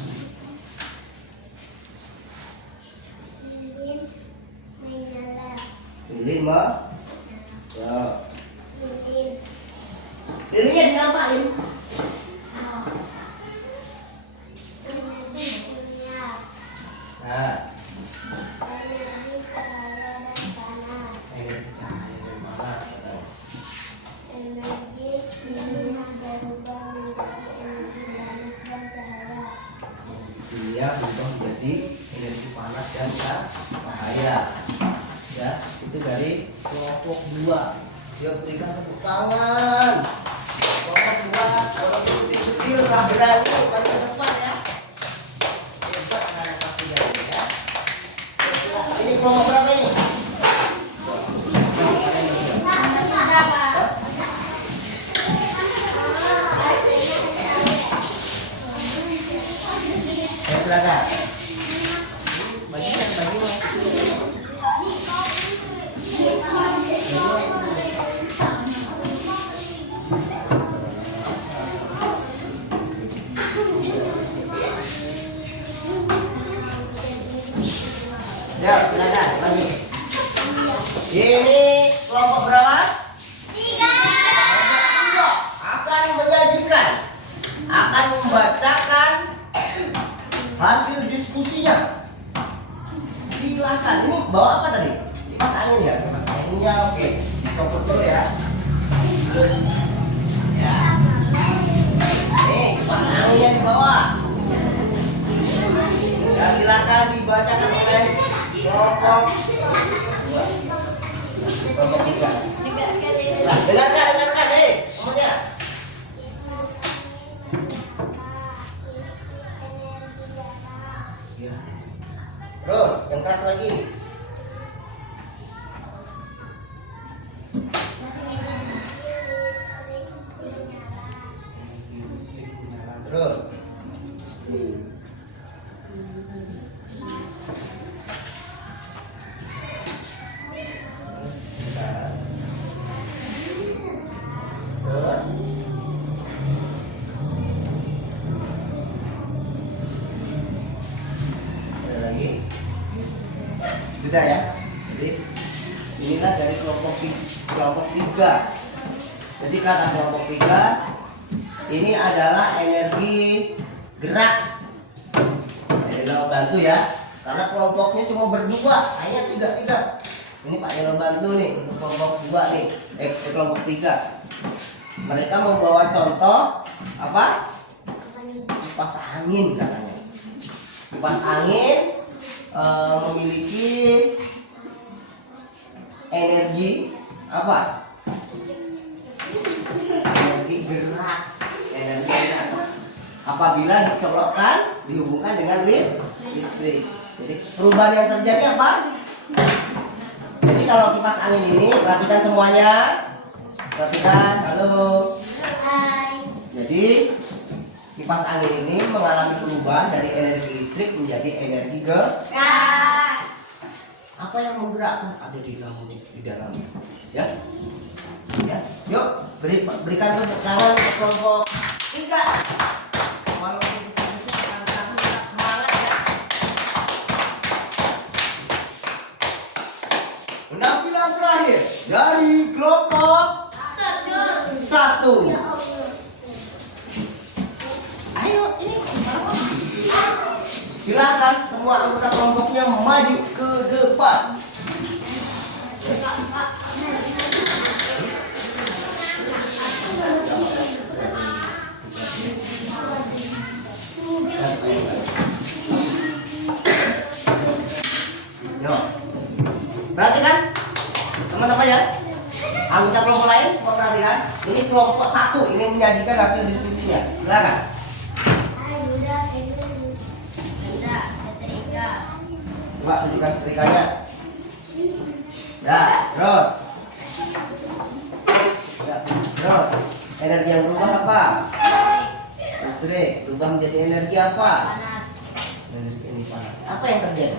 Lilin mah. Ya. Lilinnya dinampain. Nah. Dia berubah menjadi energi panas dan cahaya. Ya, itu dari kelompok 2. Dia berikan tepuk tangan. Kelompok 2, kalau kecil lah berani pada depan ya. Hebat anak pasti dari ya. Ini kelompok berapa ini? Ya, silakan. Bagian. Ya, silakan lagi. Ini kelompok berapa? 3. Akan menyajikan, akan membacakan hasil diskusinya. Silakan. Ini bawa apa tadi? Kipas angin ya? Kipas anginnya oke. Copot dulu ya. Ya. Nih, kipas anginnya dibawa. Ya, silakan dibacakan oleh kelompok 3. Dengarkan, semuanya. Ya. Terus, yang keras lagi. terus. Terus. Ada lagi. Sudah ya. Jadi inilah dari kelompok 3. Jadi kata kelompok 3 ini adalah energi gerak. Yelo bantu ya, karena kelompoknya cuma berdua, hanya 3. Ini Pak Yelo bantu nih untuk kelompok 2 nih, kelompok 3. Mereka membawa contoh apa? Kipas angin katanya. Kipas angin memiliki energi apa? Energi gerak. Apabila dicolokkan dihubungkan dengan listrik. Jadi perubahan yang terjadi apa? Jadi kalau kipas angin ini perhatikan semuanya. Perhatikan, halo. Jadi kipas angin ini mengalami perubahan dari energi listrik menjadi energi gerak. Apa yang menggerakkan? Ada di dalam. Ya. Ya, yuk berikan tepuk tangan untuk kelompok 3. Walaupun kita semangat ya. Penampilan terakhir dari kelompok 1. Ayo, ini silakan semua anggota kelompoknya maju ke depan. Yo. Perhatikan teman-teman ya. Anggota kelompok lain perhatikan. Ini kelompok 1 ini menyajikan hasil diskusinya. Silakan. Coba tunjukkan setrikanya. Ya, terus. Ya, terus. Energi yang berubah apa? Listrik berubah menjadi energi apa? Energi ini panas. Apa yang terjadi?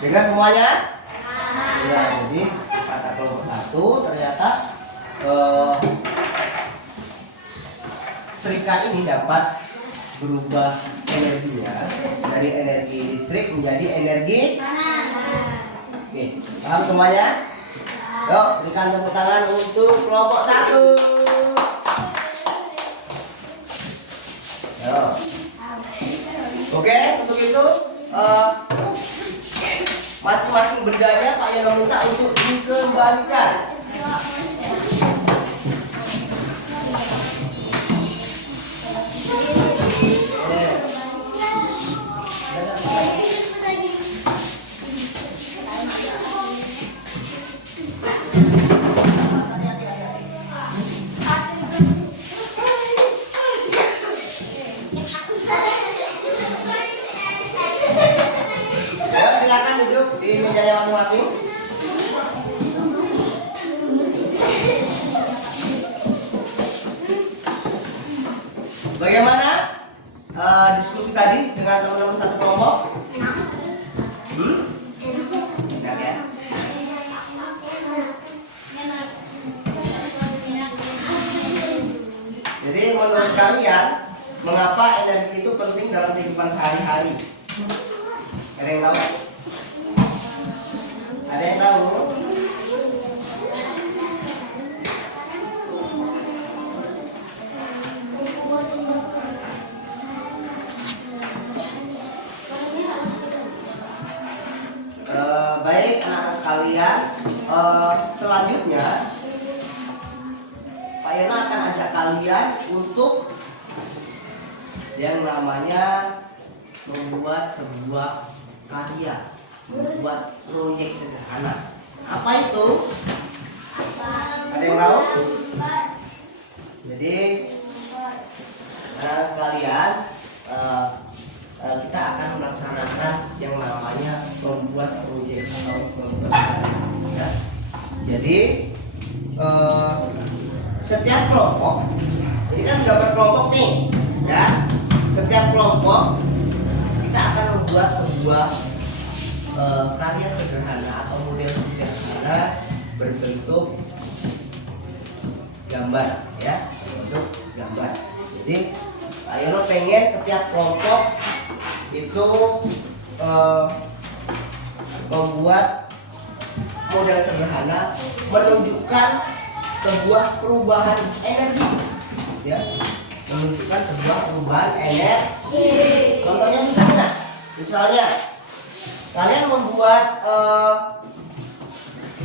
Dengar semuanya? Ya, jadi kata kelompok 1 ternyata setrika ini dapat berubah energinya dari energi listrik menjadi energi oke, paham semuanya? Yuk, berikan tepuk tangan untuk kelompok 1. Yuk. Oke, untuk itu masing-masing bendanya Pak Yelo minta untuk dikembalikan. Silakan duduk di mejanya masing-masing. Bagaimana diskusi tadi dengan teman-teman satu kelompok? Enak ya? Jadi menurut kalian mengapa energi itu penting dalam kehidupan sehari-hari? Ada yang tahu? Ada yang tahu? Baik anak-anak sekalian, selanjutnya Pak Yono akan ajak kalian untuk yang namanya membuat sebuah karya, membuat proyek sederhana. Apa itu? Ada yang tahu? Jadi anak-anak sekalian, kita akan melaksanakan yang namanya membuat proyek atau membuat karya. Ya. Jadi setiap kelompok, ini kan sudah berkelompok nih, ya. Setiap kelompok kita akan membuat sebuah karya sederhana atau model sederhana berbentuk gambar, ya, berbentuk gambar. Jadi Pak Yono pengen setiap kelompok itu membuat model sederhana menunjukkan sebuah perubahan energi, ya, menunjukkan sebuah perubahan energi. Contohnya gimana? Misalnya kalian membuat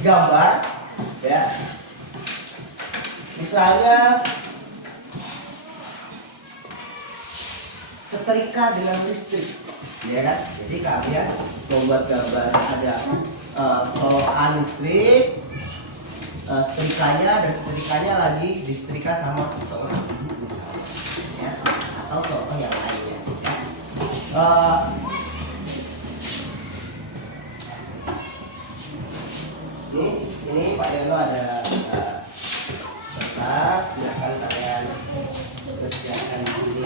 gambar, ya, misalnya setrika dengan listrik, ya kan? Jadi kalian membuat gambar ada colokan listrik, setrikanya, dan setrikanya lagi disetrika sama seseorang, misalnya, ya, atau contoh yang lainnya, ya. Ini Pak Yono ada kertas, silakan kalian kerjakan di sini.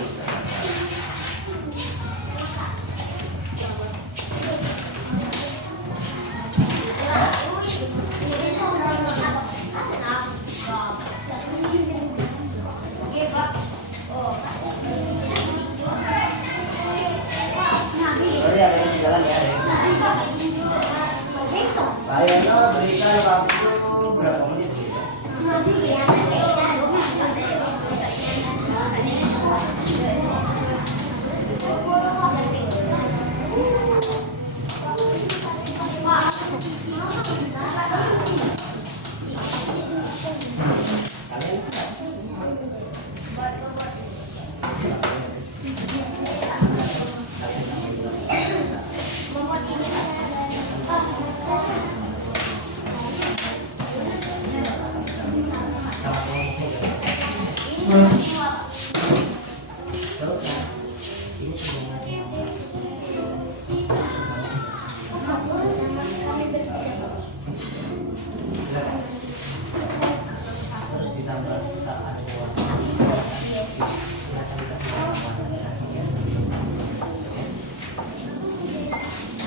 Sorry, ada yang jalan ya. Pak Yono berikan waktu berapa menit?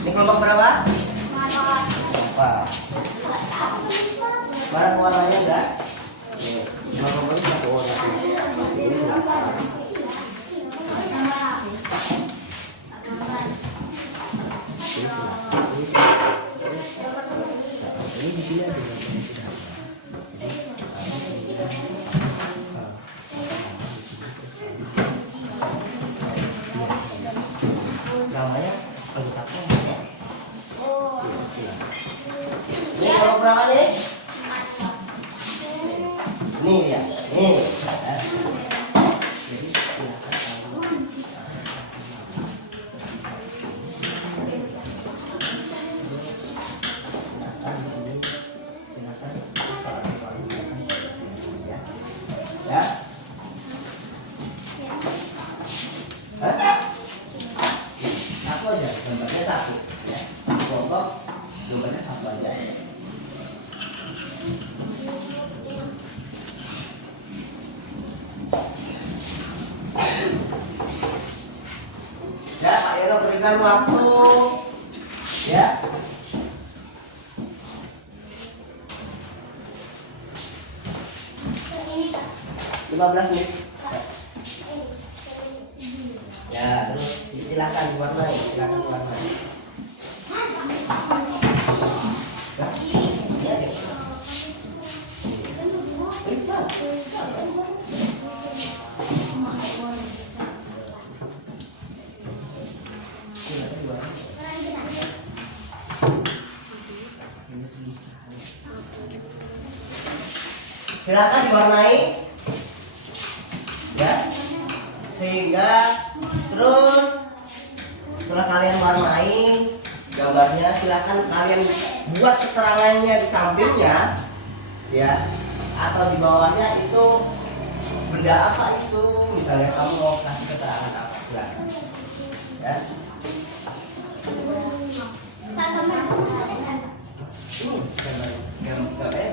Ini kelompok berapa? Empat. Barang warnanya enggak? Kelompok ini satu warna. Ini di sini ada. Namanya anggota kelompok, ya. Ini kelompok berapa nih? Ini ya, ini. Jadi silakan ya. Satu aja, gambarnya satu, ya. Kelompok gambarnya satu aja. Ya, Pak Yono berikan waktu, ya. 15 menit. Ya, terus silakan diwarnai, silakan diwarnai. Ya, ya. Silakan diwarnai, ya, sehingga terus setelah kalian warnai gambarnya, silakan kalian buat keterangannya di sampingnya, ya, atau di bawahnya itu benda apa itu, misalnya kamu mau kasih keterangan apa, silakan, ya. Gambarnya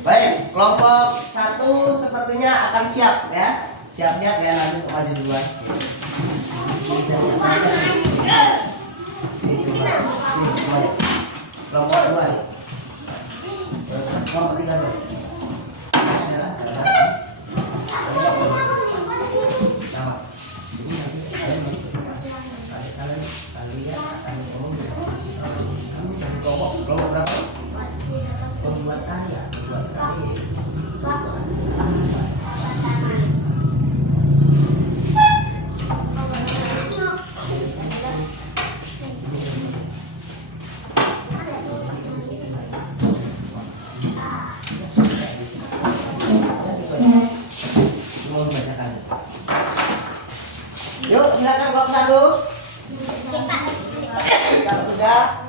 Baik, kelompok 1 sepertinya akan siap ya. Siap-siap ya, lanjut ke maju duluan. Kelompok 2 nih. Kelompok 3 tuh. Ini adalah kelompok berapa? Pembuat karya, pembuat karya. Yuk, silakan kelompok 1. Kalau sudah,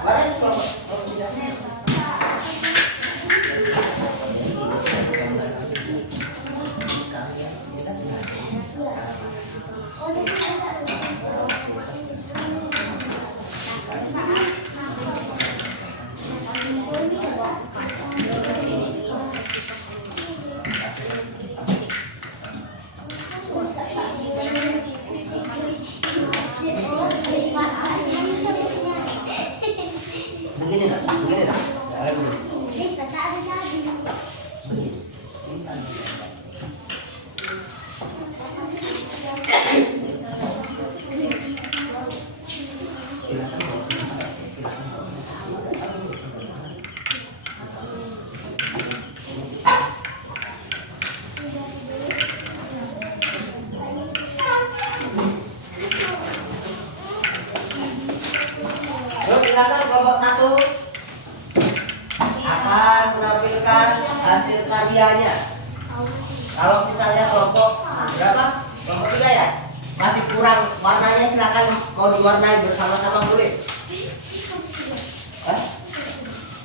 mana ini kelompok 3? Begini nak, begini nak. Yuk, silakan kelompok 1 akan menampilkan hasil karyanya. Kalau misalnya kelompok berapa? Kelompok 3 ya? Masih kurang warnanya, silakan mau diwarnai bersama-sama boleh.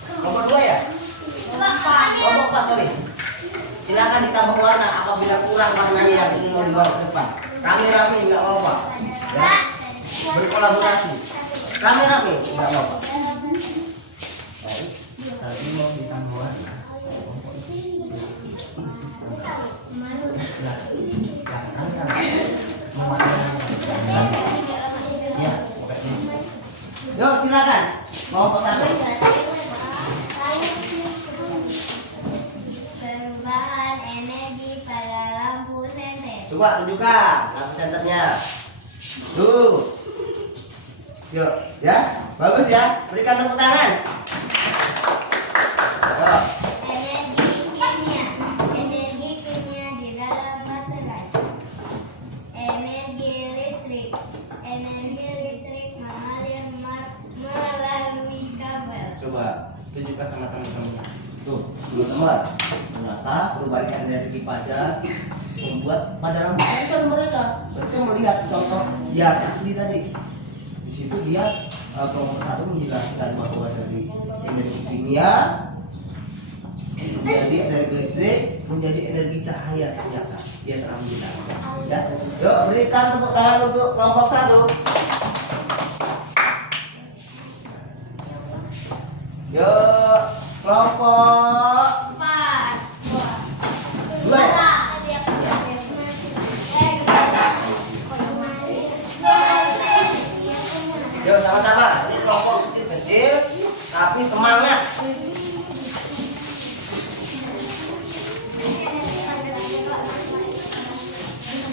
Kelompok 2 ya? Kelompok 4 sorry. Silakan ditambah warna apabila kurang warnanya yang ingin mau dibawa ke depan. Rame-rame nggak apa-apa. Ya. Berkolaborasi. Rame-rame nggak apa-apa. Baik. Tadi mau ditambah warna. Ya, yuk silakan. Kelompok 1. Perubahan energi pada lampu senter. Coba tunjukkan lampu senternya. Tuh. Yuk, ya. Bagus ya. Berikan tepuk tangan. Yuk. Energi kimia di dalam baterai. Energi listrik mengalir melalui kabel. Coba tunjukkan sama teman-teman. Tuh, teman-teman. Ternyata perubahan energi pada membuat pada lampu senter mereka. Berarti melihat contoh yang asli tadi. Di situ dia kelompok 1 menjelaskan bahwa dari energi kimia menjadi energi listrik menjadi energi cahaya, ternyata dia terang benderang. Ya, yuk berikan tepuk tangan untuk kelompok 1. Yuk kelompok 2 ya? Yuk sama-sama, ini kelompok kecil tapi semangat.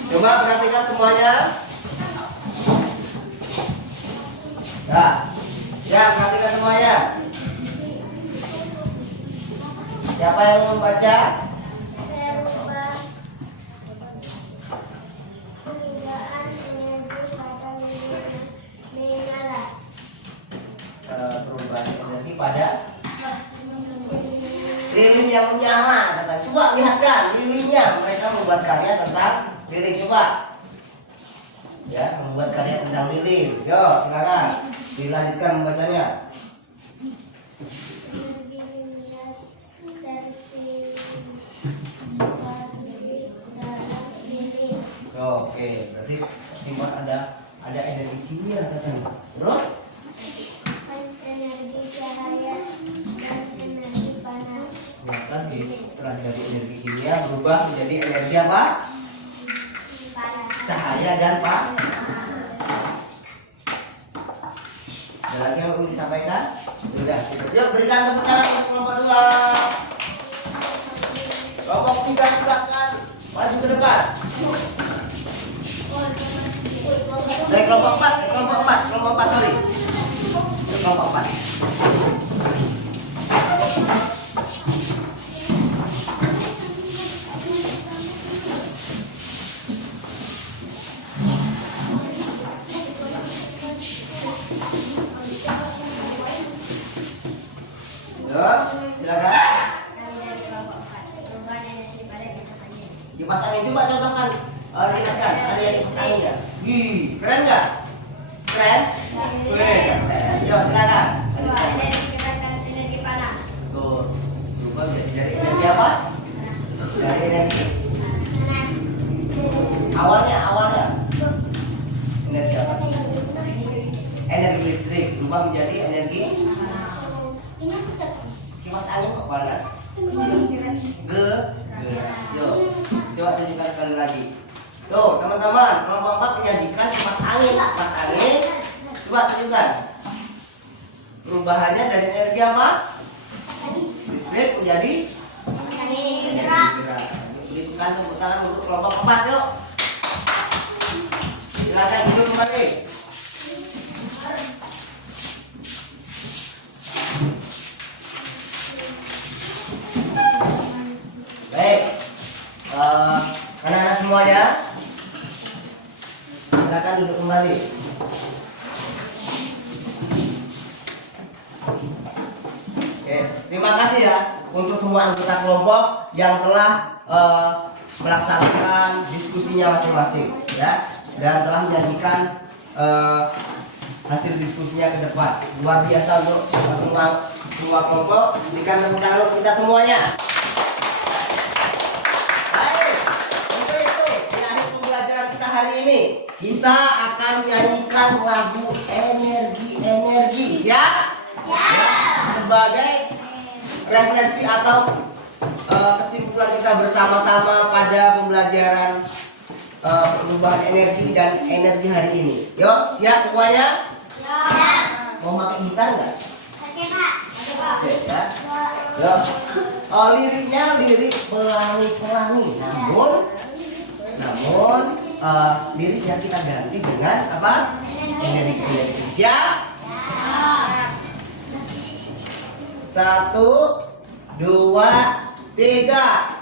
Coba perhatikan semuanya. Ya perhatikan semuanya. Siapa yang membaca? dan lilinya. Mereka membuat karya tentang lilin. Coba ya, membuat karya tentang lilin. Yo, silakan dilanjutkan membacanya. Energi kimia dalam lilin. Oke, berarti tersimpan ada energi kimia katanya. Terus Energi cahaya dan energi panas. nah, tadi setelah dari energi kimia berubah menjadi energi apa? Panas. Cahaya dan ada lagi yang ingin disampaikan? Sudah, cukup. Yuk berikan tepuk tangan untuk kelompok 2. Kelompok 3 silakan maju ke depan. Kelompok 4 sorry. Kelompok 4. Yuk, silakan. Kami dari kelompok 4. Perubahan energi pada kipas angin. Kipas angin coba contohkan. Lihatkan ada yang kipas angin ya. Keren nggak? Keren? Keren. Yuk silakan. Dua, energi gerakan energi panas. Tuh, berubah dari energi apa? Dari energi Panas. awalnya energi apa? Energi listrik berubah menjadi energi Ini bisa. kipas angin kok panas? Yuk, coba tunjukkan sekali lagi. Tuh, teman-teman, kelompok 4 menyajikan kipas angin. Coba tunjukkan. Perubahannya dari energi apa? Listrik menjadi Angin gerak. gerak. Berikan tepuk tangan untuk kelompok 4 yuk. Silakan duduk kembali. Baik, anak-anak semuanya, silakan duduk kembali. Oke, terima kasih ya untuk semua anggota kelompok yang telah melaksanakan diskusinya masing-masing, ya, dan telah menyajikan hasil diskusinya ke depan. Luar biasa untuk semua kelompok. Berikan tepuk tangan untuk kita semuanya. Baik, untuk itu di akhir pembelajaran kita hari ini kita akan menyanyikan lagu energi, ya, sebagai referensi atau kesimpulan kita bersama-sama pada pembelajaran perubahan energi dan energi hari ini. Yuk, siap semuanya? Mau pakai gitar nggak? Oke, Pak. Oke, ya. Yuk. Liriknya lirik pelangi-pelangi, namun liriknya kita ganti dengan apa? Energi. Siap? 1, 2, 3.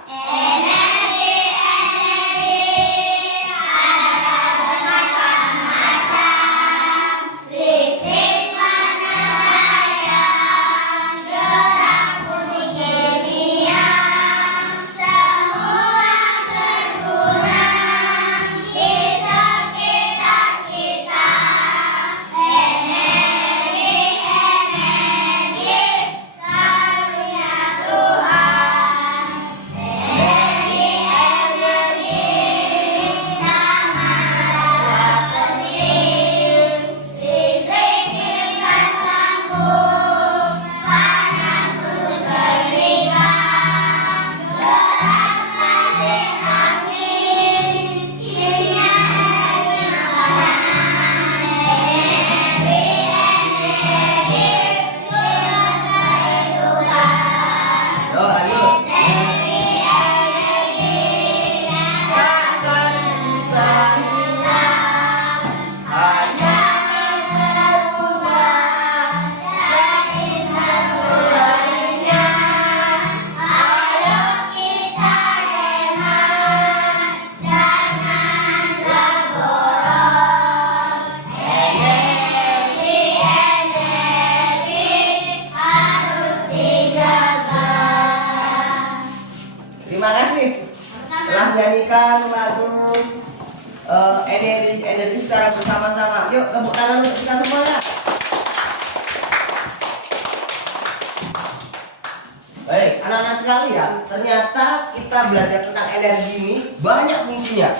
telah menyanyikan lagu energi secara bersama-sama. Yuk tepuk tangan untuk kita semuanya. Baik, anak-anak sekalian, ternyata kita belajar tentang energi ini banyak fungsinya.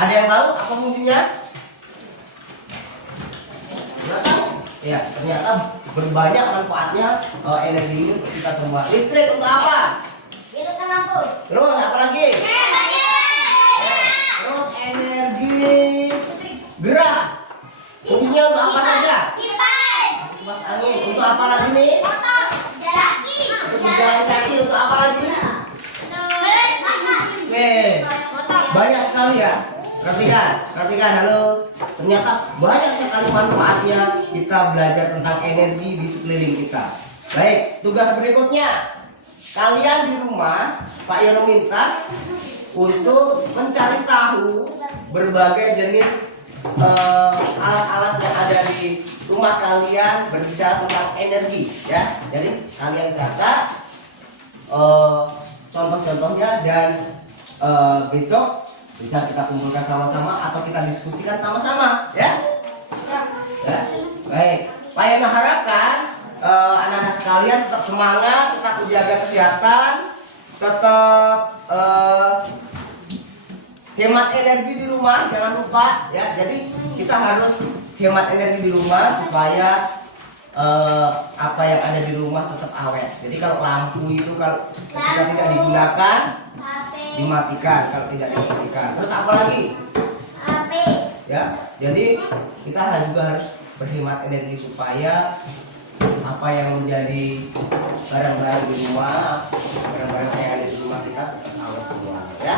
Ada yang tahu apa fungsinya? Nggak tahu? Ya, ternyata berbanyak manfaatnya energi ini untuk kita semua. Listrik untuk apa? Hidupkan lampu. Terus apa lagi? Terus energi gerak. Fungsinya untuk apa saja? Kipas. Kipas angin. Untuk apa lagi nih? Motor. Jalaki. Untuk berjalan kaki. Untuk apa lagi? Oke. Motor. Banyak sekali ya. Perhatikan, halo. Ternyata banyak sekali manfaatnya kita belajar tentang energi di sekeliling kita. Baik, tugas berikutnya. Kalian di rumah, Pak Yono minta untuk mencari tahu berbagai jenis alat-alat yang ada di rumah kalian berbicara tentang energi, ya. Jadi kalian catat contoh-contohnya dan besok bisa kita kumpulkan sama-sama atau kita diskusikan sama-sama, ya. Ya. Baik, Pak Yono harapkan anak-anak sekalian tetap semangat, tetap menjaga kesehatan, tetap hemat energi di rumah, jangan lupa, ya. Jadi kita harus hemat energi di rumah supaya apa yang ada di rumah tetap awet. Jadi kalau lampu itu kalau ketika tidak digunakan dimatikan, kalau tidak dimatikan. Terus apa lagi? Ya, jadi kita juga harus berhemat energi supaya apa yang menjadi barang-barang di rumah, barang-barang yang ada di rumah kita tetap awet semua, ya.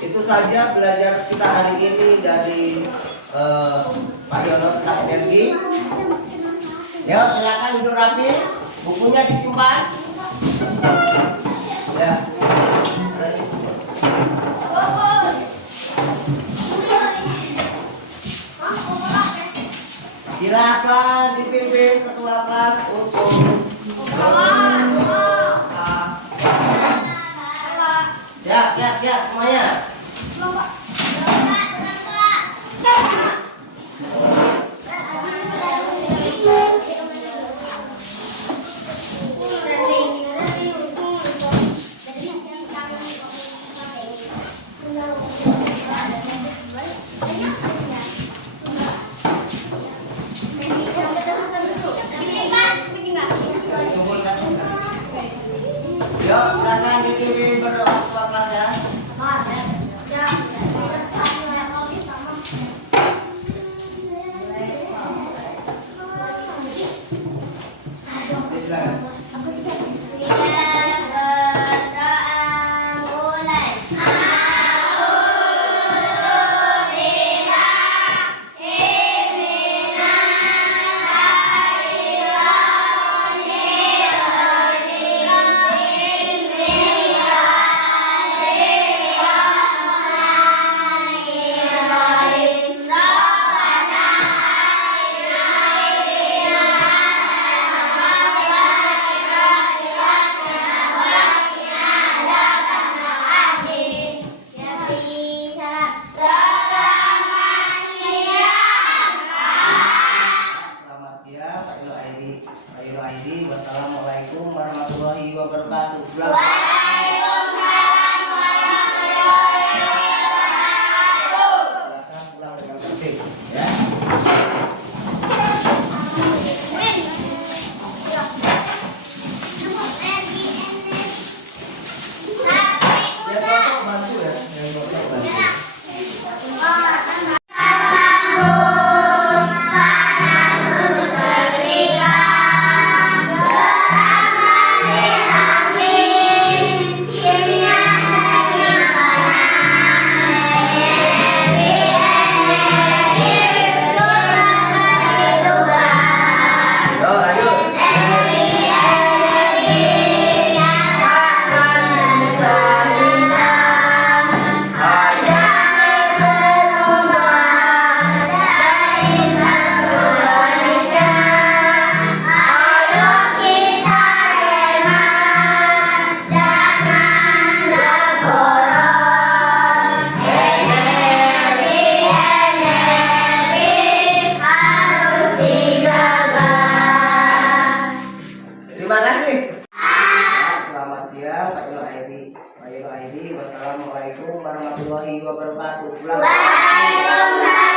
Itu saja belajar kita hari ini dari Pak Yono tentang energi. Ya, silakan duduk rapi, bukunya disimpan. Ya. Silakan dipimpin ketua kelas untuk siap semuanya. Yuk, silakan dipimpin berdoa ketua kelas ya. Assalamualaikum warahmatullahi wabarakatuh. Waalaikumsalam.